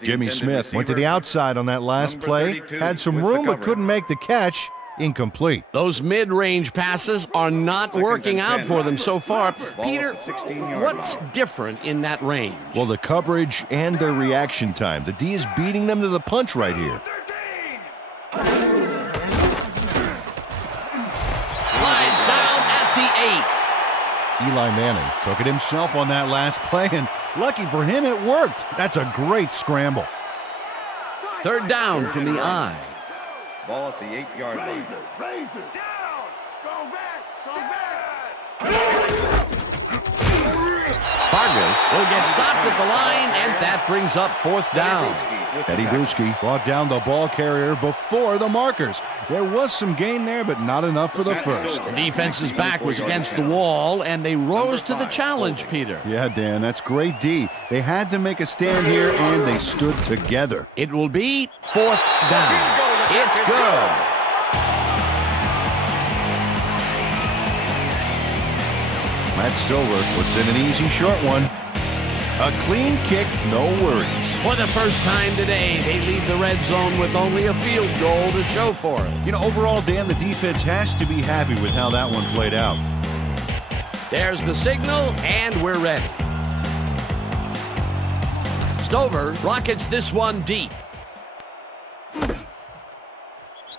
Jimmy Smith went to the outside on that last play, had some room but couldn't make the catch. Incomplete. Those mid-range passes are not working out for them so far. Peter, what's different in that range? Well, the coverage and their reaction time. The D is beating them to the punch right here. Slides down at the 8. Eli Manning took it himself on that last play, and lucky for him, it worked. That's a great scramble. 3rd down from the I. Ball at the 8-yard line. Vargas will get stopped at the line, and that brings up 4th down. Eddie Bruschi brought down the ball carrier before the markers. There was some gain there, but not enough for the first. The defense's back was against the wall, and they rose to the challenge, Peter. Yeah, Dan, that's great D. They had to make a stand here, and they stood together. It will be 4th down. It's good. Matt Silver puts in an easy short one. A clean kick, no worries. For the first time today, they leave the red zone with only a field goal to show for it. You know, overall, Dan, the defense has to be happy with how that one played out. There's the signal, and we're ready. Stover rockets this one deep.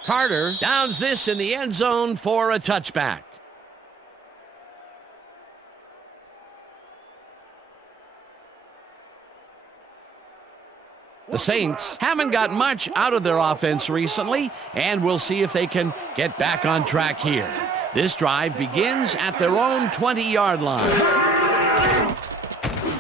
Carter downs this in the end zone for a touchback. The Saints haven't got much out of their offense recently, and we'll see if they can get back on track here. This drive begins at their own 20-yard line.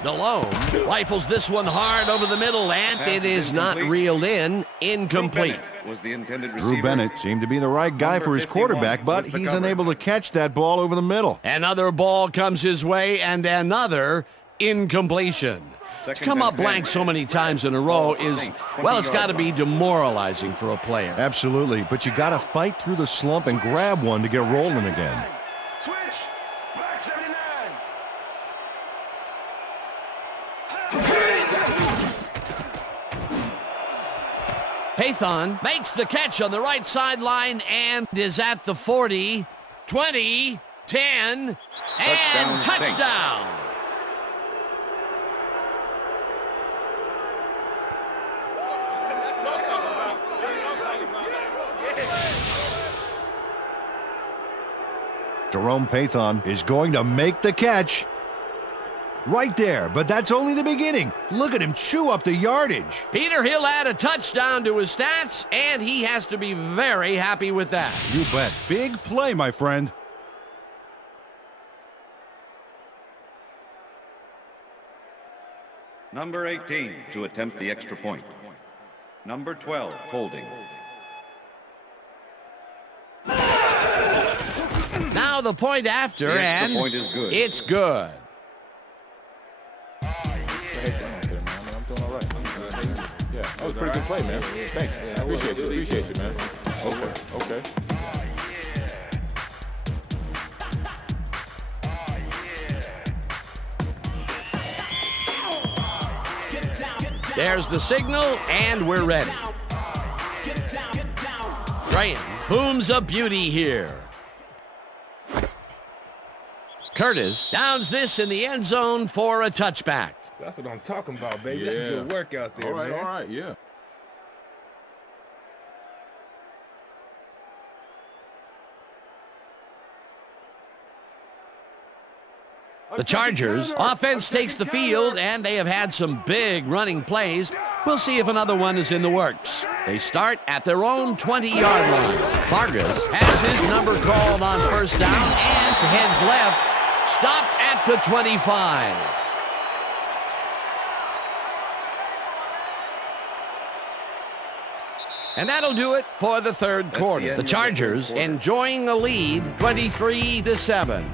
DeLone rifles this one hard over the middle, and it is not reeled in. Incomplete. Was the intended Drew receiver. Bennett seemed to be the right guy for his quarterback, but with the he's cover. unable to catch that ball over the middle. Another ball comes his way, and another incompletion. To come up blank so many times in a row is, well, it's got to be demoralizing for a player. Absolutely, but you got to fight through the slump and grab one to get rolling again. Switch. Back 79. Pathon makes the catch on the right sideline and is at the 40, 20, 10, and touchdown. Jerome Pathon is going to make the catch. Right there, but that's only the beginning. Look at him chew up the yardage. Peter, he'll add a touchdown to his stats, and he has to be very happy with that. You bet. Big play, my friend. Number 18 to attempt the extra point. Number 12 holding. Now the point after, The extra and point is good. it's good. I'm doing all right. Yeah, that was a pretty good play, man. Thanks. I appreciate you, man. Okay. There's the signal, and we're ready. Graham booms a beauty here. Curtis downs this in the end zone for a touchback. That's what I'm talking about, baby. That's good work out there, man. All right, yeah. The Chargers offense takes the field, and they have had some big running plays. We'll see if another one is in the works. They start at their own 20-yard line. Vargas has his number called on first down and heads left, stopped at the 25. And that'll do it for the third quarter. The Chargers enjoying a lead, 23-7.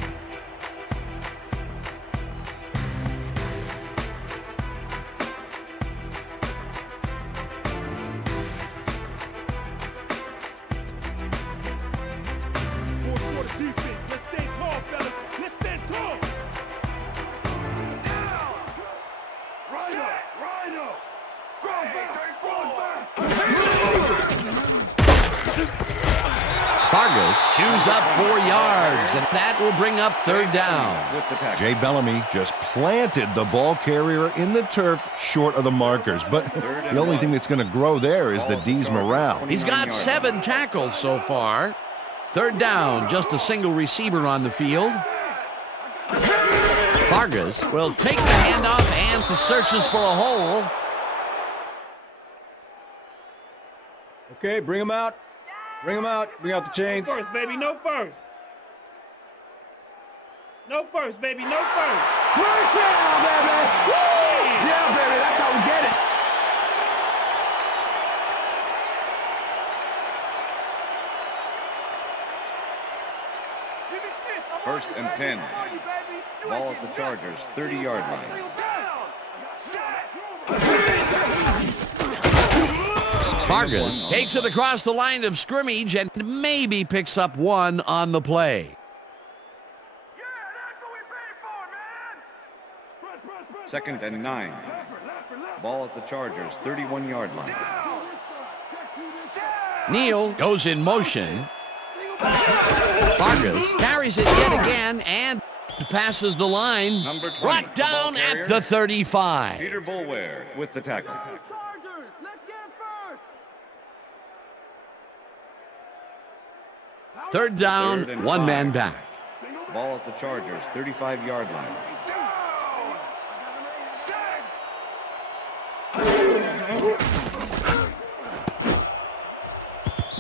Defense. Let's stay tall, fellas. Let's stand tall. Rhino. Fall back. Vargas chews up 4 yards, and that will bring up third down. With the tackle. Jay Bellamy just planted the ball carrier in the turf short of the markers. But the only thing that's going to grow there is the D's morale. He's got 7 tackles so far. Third down, just a single receiver on the field. Vargas will take the handoff and searches for a hole. Okay, bring him out. Bring him out. Bring out the chains. First, baby. No first. No first, baby. No first. First down, baby. Woo! Yeah, baby. That's how we get it. First and 10. Ball at the Chargers, 30-yard line. Vargas takes it across the line of scrimmage and maybe picks up 1 on the play. 2nd and 9. Ball at the Chargers' 31-yard line. Neal goes in motion. Vargas carries it yet again and passes the line. Number 20, Brought down the ball at the 35. Peter Boulware with the tackle. Chargers, let's get it first. Third down, Third and one 5. man back. Ball at the Chargers' 35-yard line.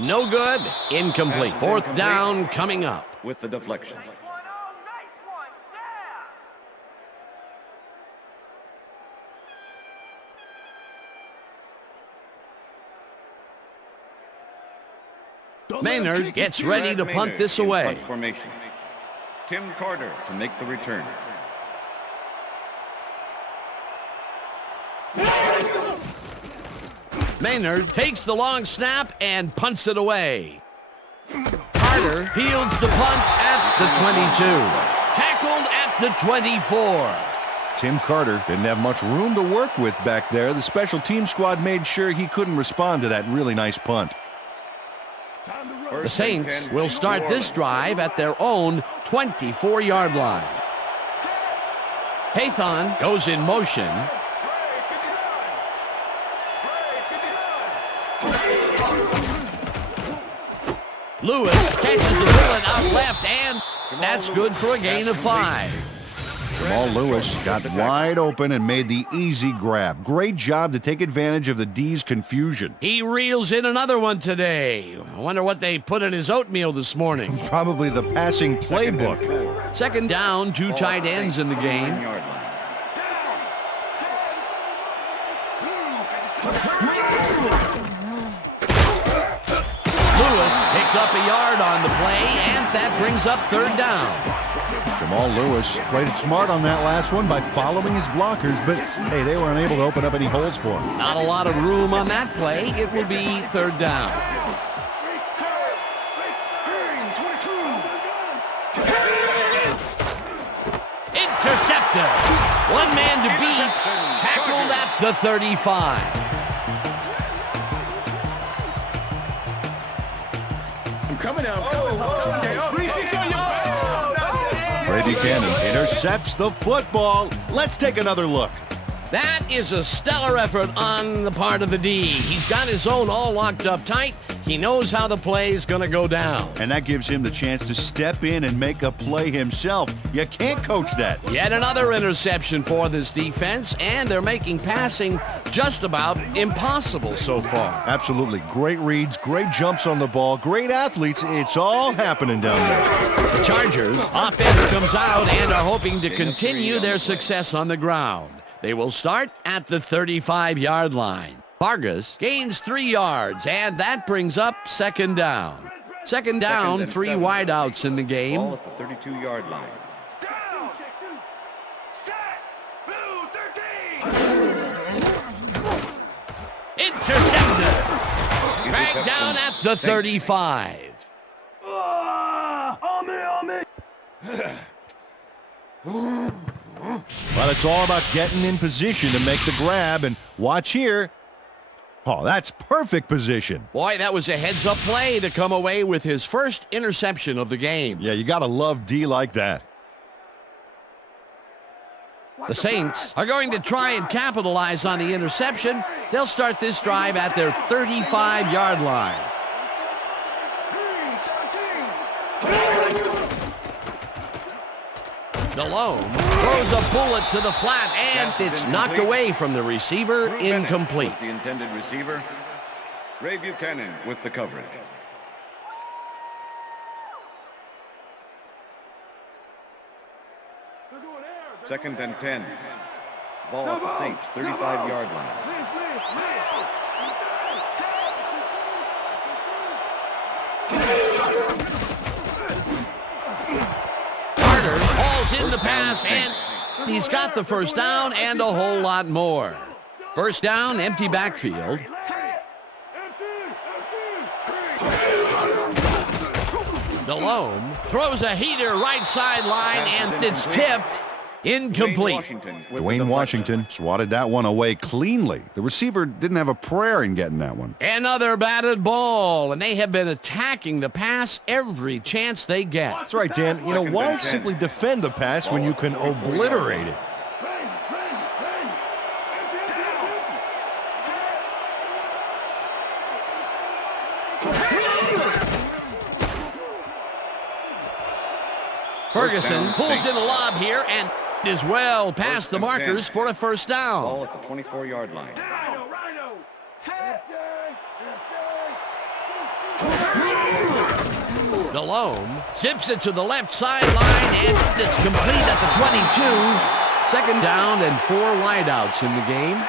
No good. Incomplete. Pass is Fourth incomplete. down coming up. With the deflection. Maynard gets ready to punt Maynard this in away. punt formation. Tim Carter to make the return. Maynard takes the long snap and punts it away. Carter fields the punt at the 22. Tackled at the 24. Tim Carter didn't have much room to work with back there. The special team squad made sure he couldn't respond to that really nice punt. The Saints will start this drive at their own 24-yard line. Hathon goes in motion. Lewis catches the bullet out left, and that's good for a gain of 5. Jamal Lewis got wide open and made the easy grab. Great job to take advantage of the D's confusion. He reels in another one today. I wonder what they put in his oatmeal this morning. Probably the passing playbook. Second down, two tight ends in the game. Lewis picks up a yard on the play, and that brings up third down. Jamal Lewis played it smart on that last one by following his blockers, but hey, they were unable to open up any holes for him. Not a lot of room on that play. It will be third down. Intercepted. One man to beat. Tackled at the 35. I'm coming now. I'm coming. Ray Buchanan intercepts the football. Let's take another look. That is a stellar effort on the part of the D. He's got his zone all locked up tight. He knows how the play is going to go down. And that gives him the chance to step in and make a play himself. You can't coach that. Yet another interception for this defense, and they're making passing just about impossible so far. Absolutely. Great reads, great jumps on the ball, great athletes. It's all happening down there. The Chargers offense comes out and are hoping to continue their success on the ground. They will start at the 35-yard line. Vargas gains 3 yards, and that brings up second down. Second down, 2nd and 3 7. wideouts in the game. Ball at the 32-yard line. Intercepted. Dragged down at the 35. But it's all about getting in position to make the grab, and watch here. Oh, that's perfect position. Boy, that was a heads-up play to come away with his first interception of the game. Yeah, you got to love D like that. The Saints are going to try and capitalize on the interception. They'll start this drive at their 35-yard line. Delhomme throws a bullet to the flat, and it's knocked away from the receiver, incomplete. Was the intended receiver. Ray Buchanan with the coverage. Second and 10. Ball at the Saints' 35-yard line. Carter hauls in the pass, and he's got the first down and a whole lot more. First down, empty backfield. Delhomme throws a heater right sideline, and it's tipped. Incomplete. Dwayne Washington swatted that one away cleanly. The receiver didn't have a prayer in getting that one. Another batted ball, and they have been attacking the pass every chance they get. That's right, Dan. You know, why simply defend the pass when you can obliterate it? Ferguson pulls in a lob here and is well past the markers for a first down. Ball at the 24-yard line. Delhomme zips it to the left sideline, and it's complete at the 22. Second down and 4 wideouts in the game.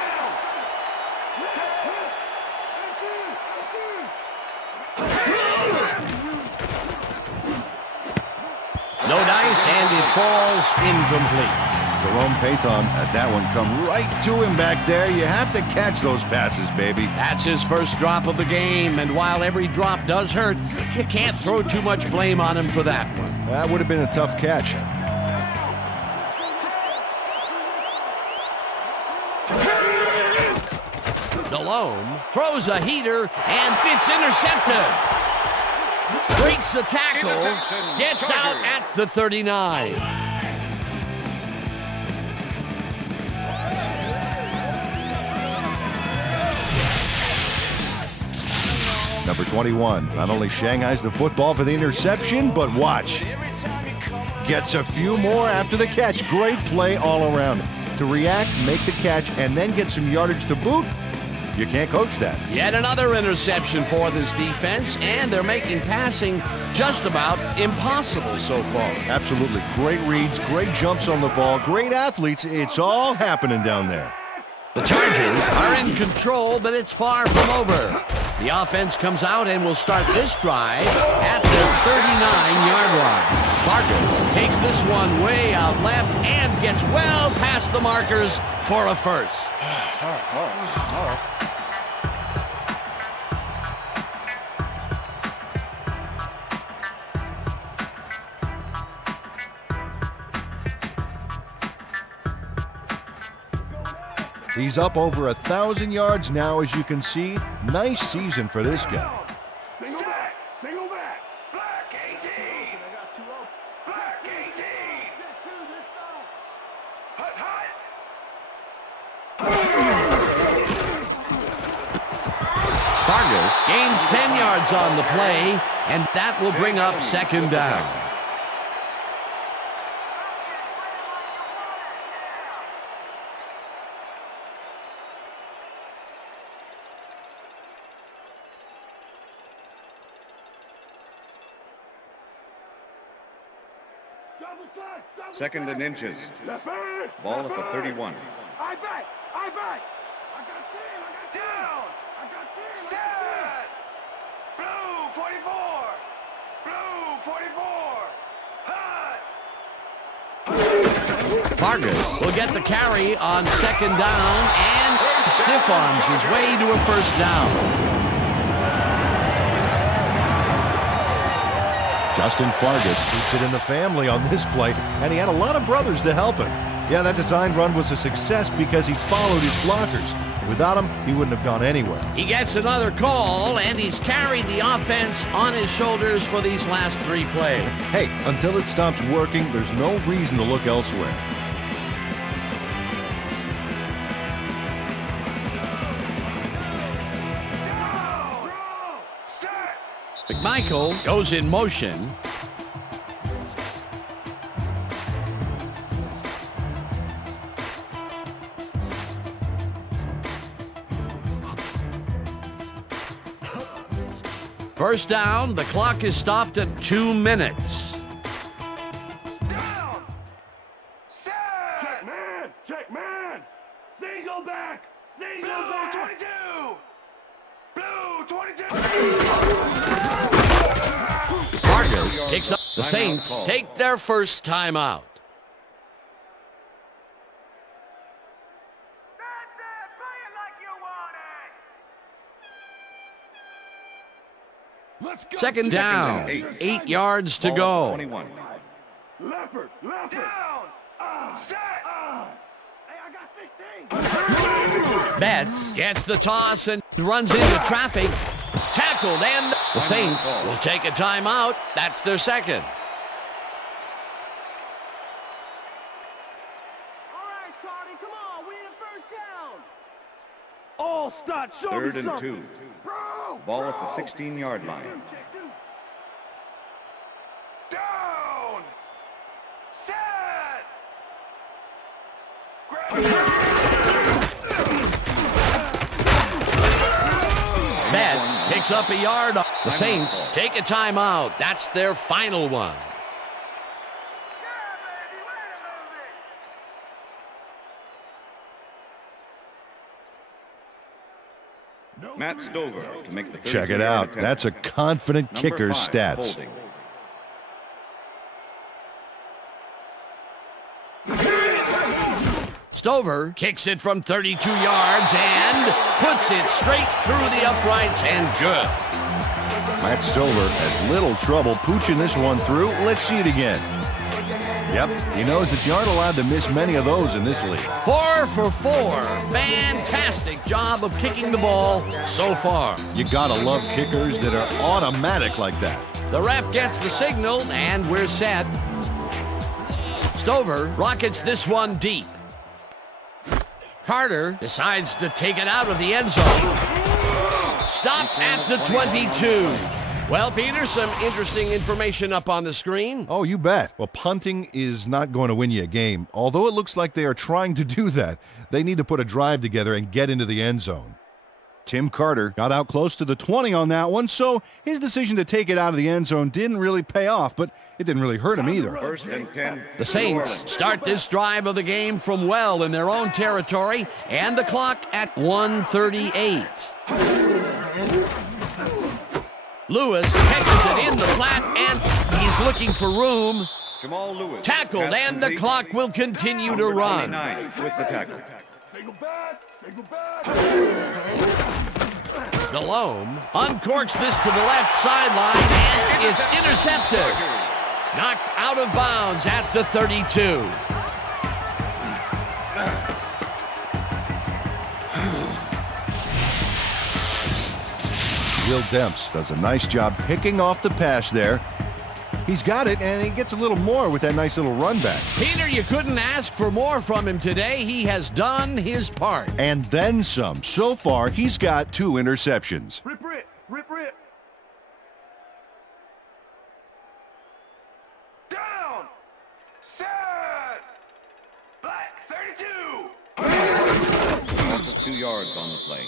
No dice, and it falls incomplete. Jerome Pathon had that one come right to him back there. You have to catch those passes, baby. That's his first drop of the game, and while every drop does hurt, you can't throw too much blame on him for that one. That would have been a tough catch. Delhomme throws a heater, and it's intercepted. Breaks the tackle, gets out at the 39. Number 21 not only shanghais the football for the interception, but watch. Gets a few more after the catch. Great play all around. To react, make the catch, and then get some yardage to boot. You can't coach that. Yet another interception for this defense, and they're making passing just about impossible so far. Absolutely. Great reads, great jumps on the ball, great athletes. It's all happening down there. The Chargers are in control, but it's far from over. The offense comes out and will start this drive at the 39-yard line. Vargas takes this one way out left and gets well past the markers for a first. He's up over 1,000 yards now, as you can see. Nice season for this guy. Single back. Single back. Black 18. Black 18. Hut, hut. Vargas gains 10 yards on the play, and that will bring up second down. Second and inches. Ball at the 31. I back. I back. I got team. I got down. I got team. Set. Blue 44. Blue 44. Hut. Vargas will get the carry on second down and stiff arms his way to a first down. Justin Fargas keeps it in the family on this play, and he had a lot of brothers to help him. Yeah, that design run was a success because he followed his blockers. Without him, he wouldn't have gone anywhere. He gets another call, and he's carried the offense on his shoulders for these last 3 plays. Hey, until it stops working, there's no reason to look elsewhere. McMichael goes in motion. First down, the clock is stopped at 2 minutes. Down. Set. Check man. Check man. Single back. Single back. 22. Blue 22. Vargas takes up. The Saints take their first timeout. Second down, 8 yards to go. 21. Leopard. Down. Betts gets the toss and runs into traffic. Tackled, and the Saints will take a timeout. That's their second. All start. Show me 3rd and something. 2. Ball at the 16-yard line. Down. Set. Betts picks up a yard. The Saints take a timeout. That's their final one. Matt Stover to make the 32-yard Check it out. attempt. That's a confident Number kicker's 5, stats. holding. Stover kicks it from 32 yards and puts it straight through the uprights and good. Matt Stover has little trouble pooching this one through. Let's see it again. Yep, he knows that you aren't allowed to miss many of those in this league. 4 for 4. Fantastic job of kicking the ball so far. You gotta love kickers that are automatic like that. The ref gets the signal, and we're set. Stover rockets this one deep. Carter decides to take it out of the end zone. Stopped at the 22. Well, Peter, some interesting information up on the screen. Oh, you bet. Well, punting is not going to win you a game. Although it looks like they are trying to do that, they need to put a drive together and get into the end zone. Tim Carter got out close to the 20 on that one, so his decision to take it out of the end zone didn't really pay off, but it didn't really hurt him either. 1st and 10. The Saints start this drive of the game from well in their own territory, and the clock at 1:38. Lewis catches it in the flat, and he's looking for room. Jamal Lewis. Tackled, Pass and the complete. clock will continue to run. 29 with the tackle. Delhomme uncorks this to the left sideline, and it's intercepted. Knocked out of bounds at the 32. Will Demps does a nice job picking off the pass there. He's got it, and he gets a little more with that nice little run back. Peter, you couldn't ask for more from him today. He has done his part. And then some. So far, he's got 2 interceptions. Rip. Down. Set. Black 32. Loss of 2 yards on the play.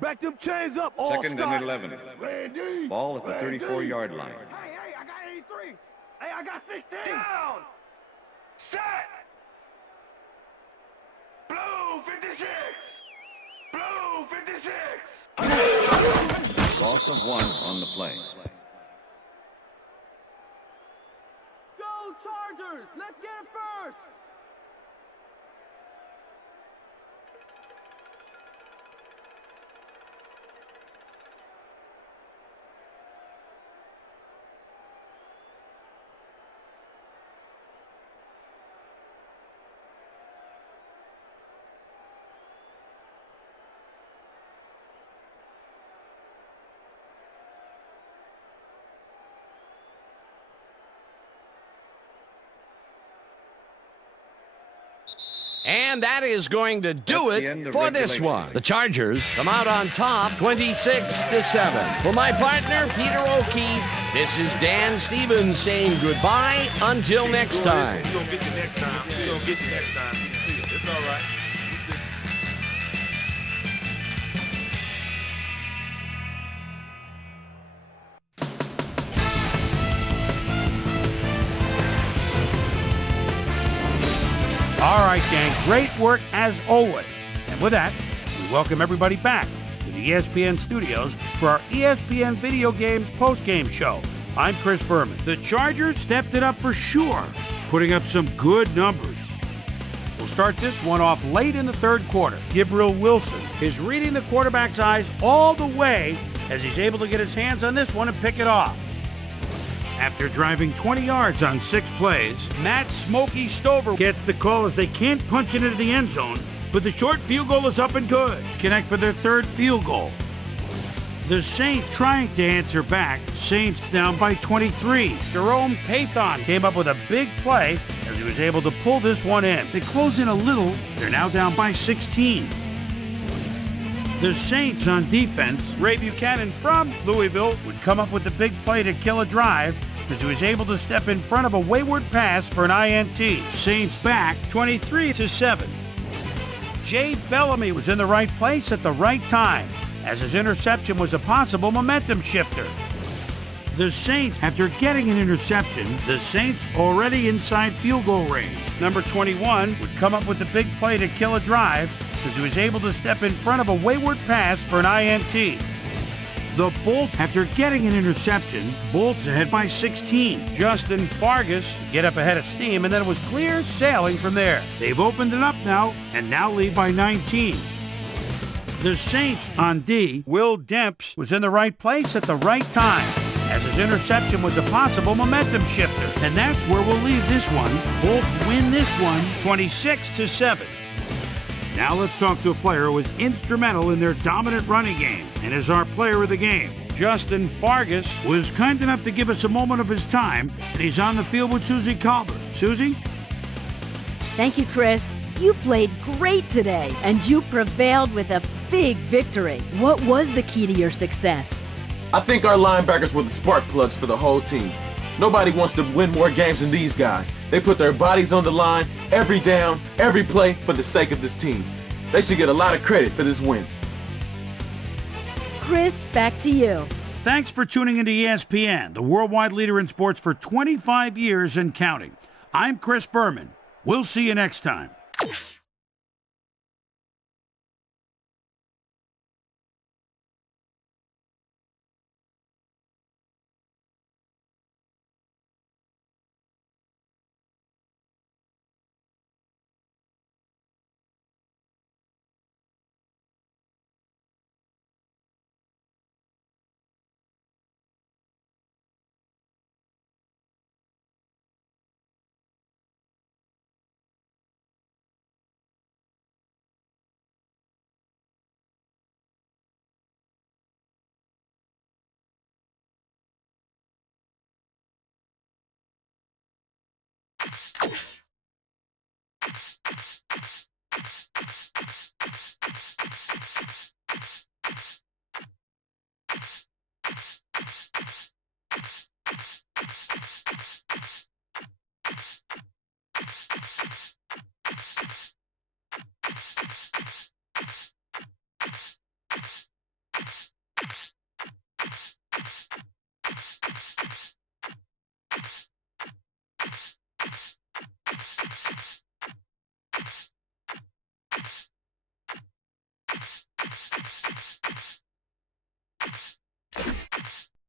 Back them chains up. All 2nd start. and 11. Randy. Ball at the 34-yard line. Hey, I got 83. Hey, I got 16. Down. Set. Blue 56. Blue 56. Loss of 1 on the play. Go Chargers! Let's get it first! And that is going to do That's the end it of for this regulation. one. The Chargers come out on top 26-7. For my partner, Peter O'Keefe, this is Dan Stevens saying goodbye until next time. You're going to get you next time. You're going to get you next time. You see it. It's all right. All right, gang, great work as always. And with that, we welcome everybody back to the ESPN studios for our ESPN Video Games post-game show I'm Chris Berman. The Chargers stepped it up for sure, putting up some good numbers. We'll start this one off late in the third quarter. Gabriel Wilson is reading the quarterback's eyes all the way as he's able to get his hands on this one and pick it off. After driving 20 yards on 6 plays, Matt Smokey Stover gets the call as they can't punch it into the end zone, but the short field goal is up and good. Connect for their third field goal. The Saints trying to answer back. Saints down by 23. Jerome Pathon came up with a big play as he was able to pull this one in. They close in a little. They're now down by 16. The Saints on defense. Ray Buchanan from Louisville would come up with the big play to kill a drive as he was able to step in front of a wayward pass for an INT. Saints back 23-7. Jay Bellamy was in the right place at the right time, as his interception was a possible momentum shifter. The Saints, after getting an interception, the Saints already inside field goal range. Number 21 would come up with the big play to kill a drive as he was able to step in front of a wayward pass for an INT. The Bolts, after getting an interception, Bolts ahead by 16. Justin Fargas get up ahead of steam, and then it was clear sailing from there. They've opened it up now, and now lead by 19. The Saints on D. Will Demps was in the right place at the right time, as his interception was a possible momentum shifter. And that's where we'll leave this one. Bolts win this one 26-7. Now let's talk to a player who was instrumental in their dominant running game and is our player of the game. Justin Fargas was kind enough to give us a moment of his time, and he's on the field with Susie Colbert. Susie? Thank you, Chris. You played great today, and you prevailed with a big victory. What was the key to your success? I think our linebackers were the spark plugs for the whole team. Nobody wants to win more games than these guys. They put their bodies on the line, every down, every play, for the sake of this team. They should get a lot of credit for this win. Chris, back to you. Thanks for tuning into ESPN, the worldwide leader in sports for 25 years and counting. I'm Chris Berman. We'll see you next time. you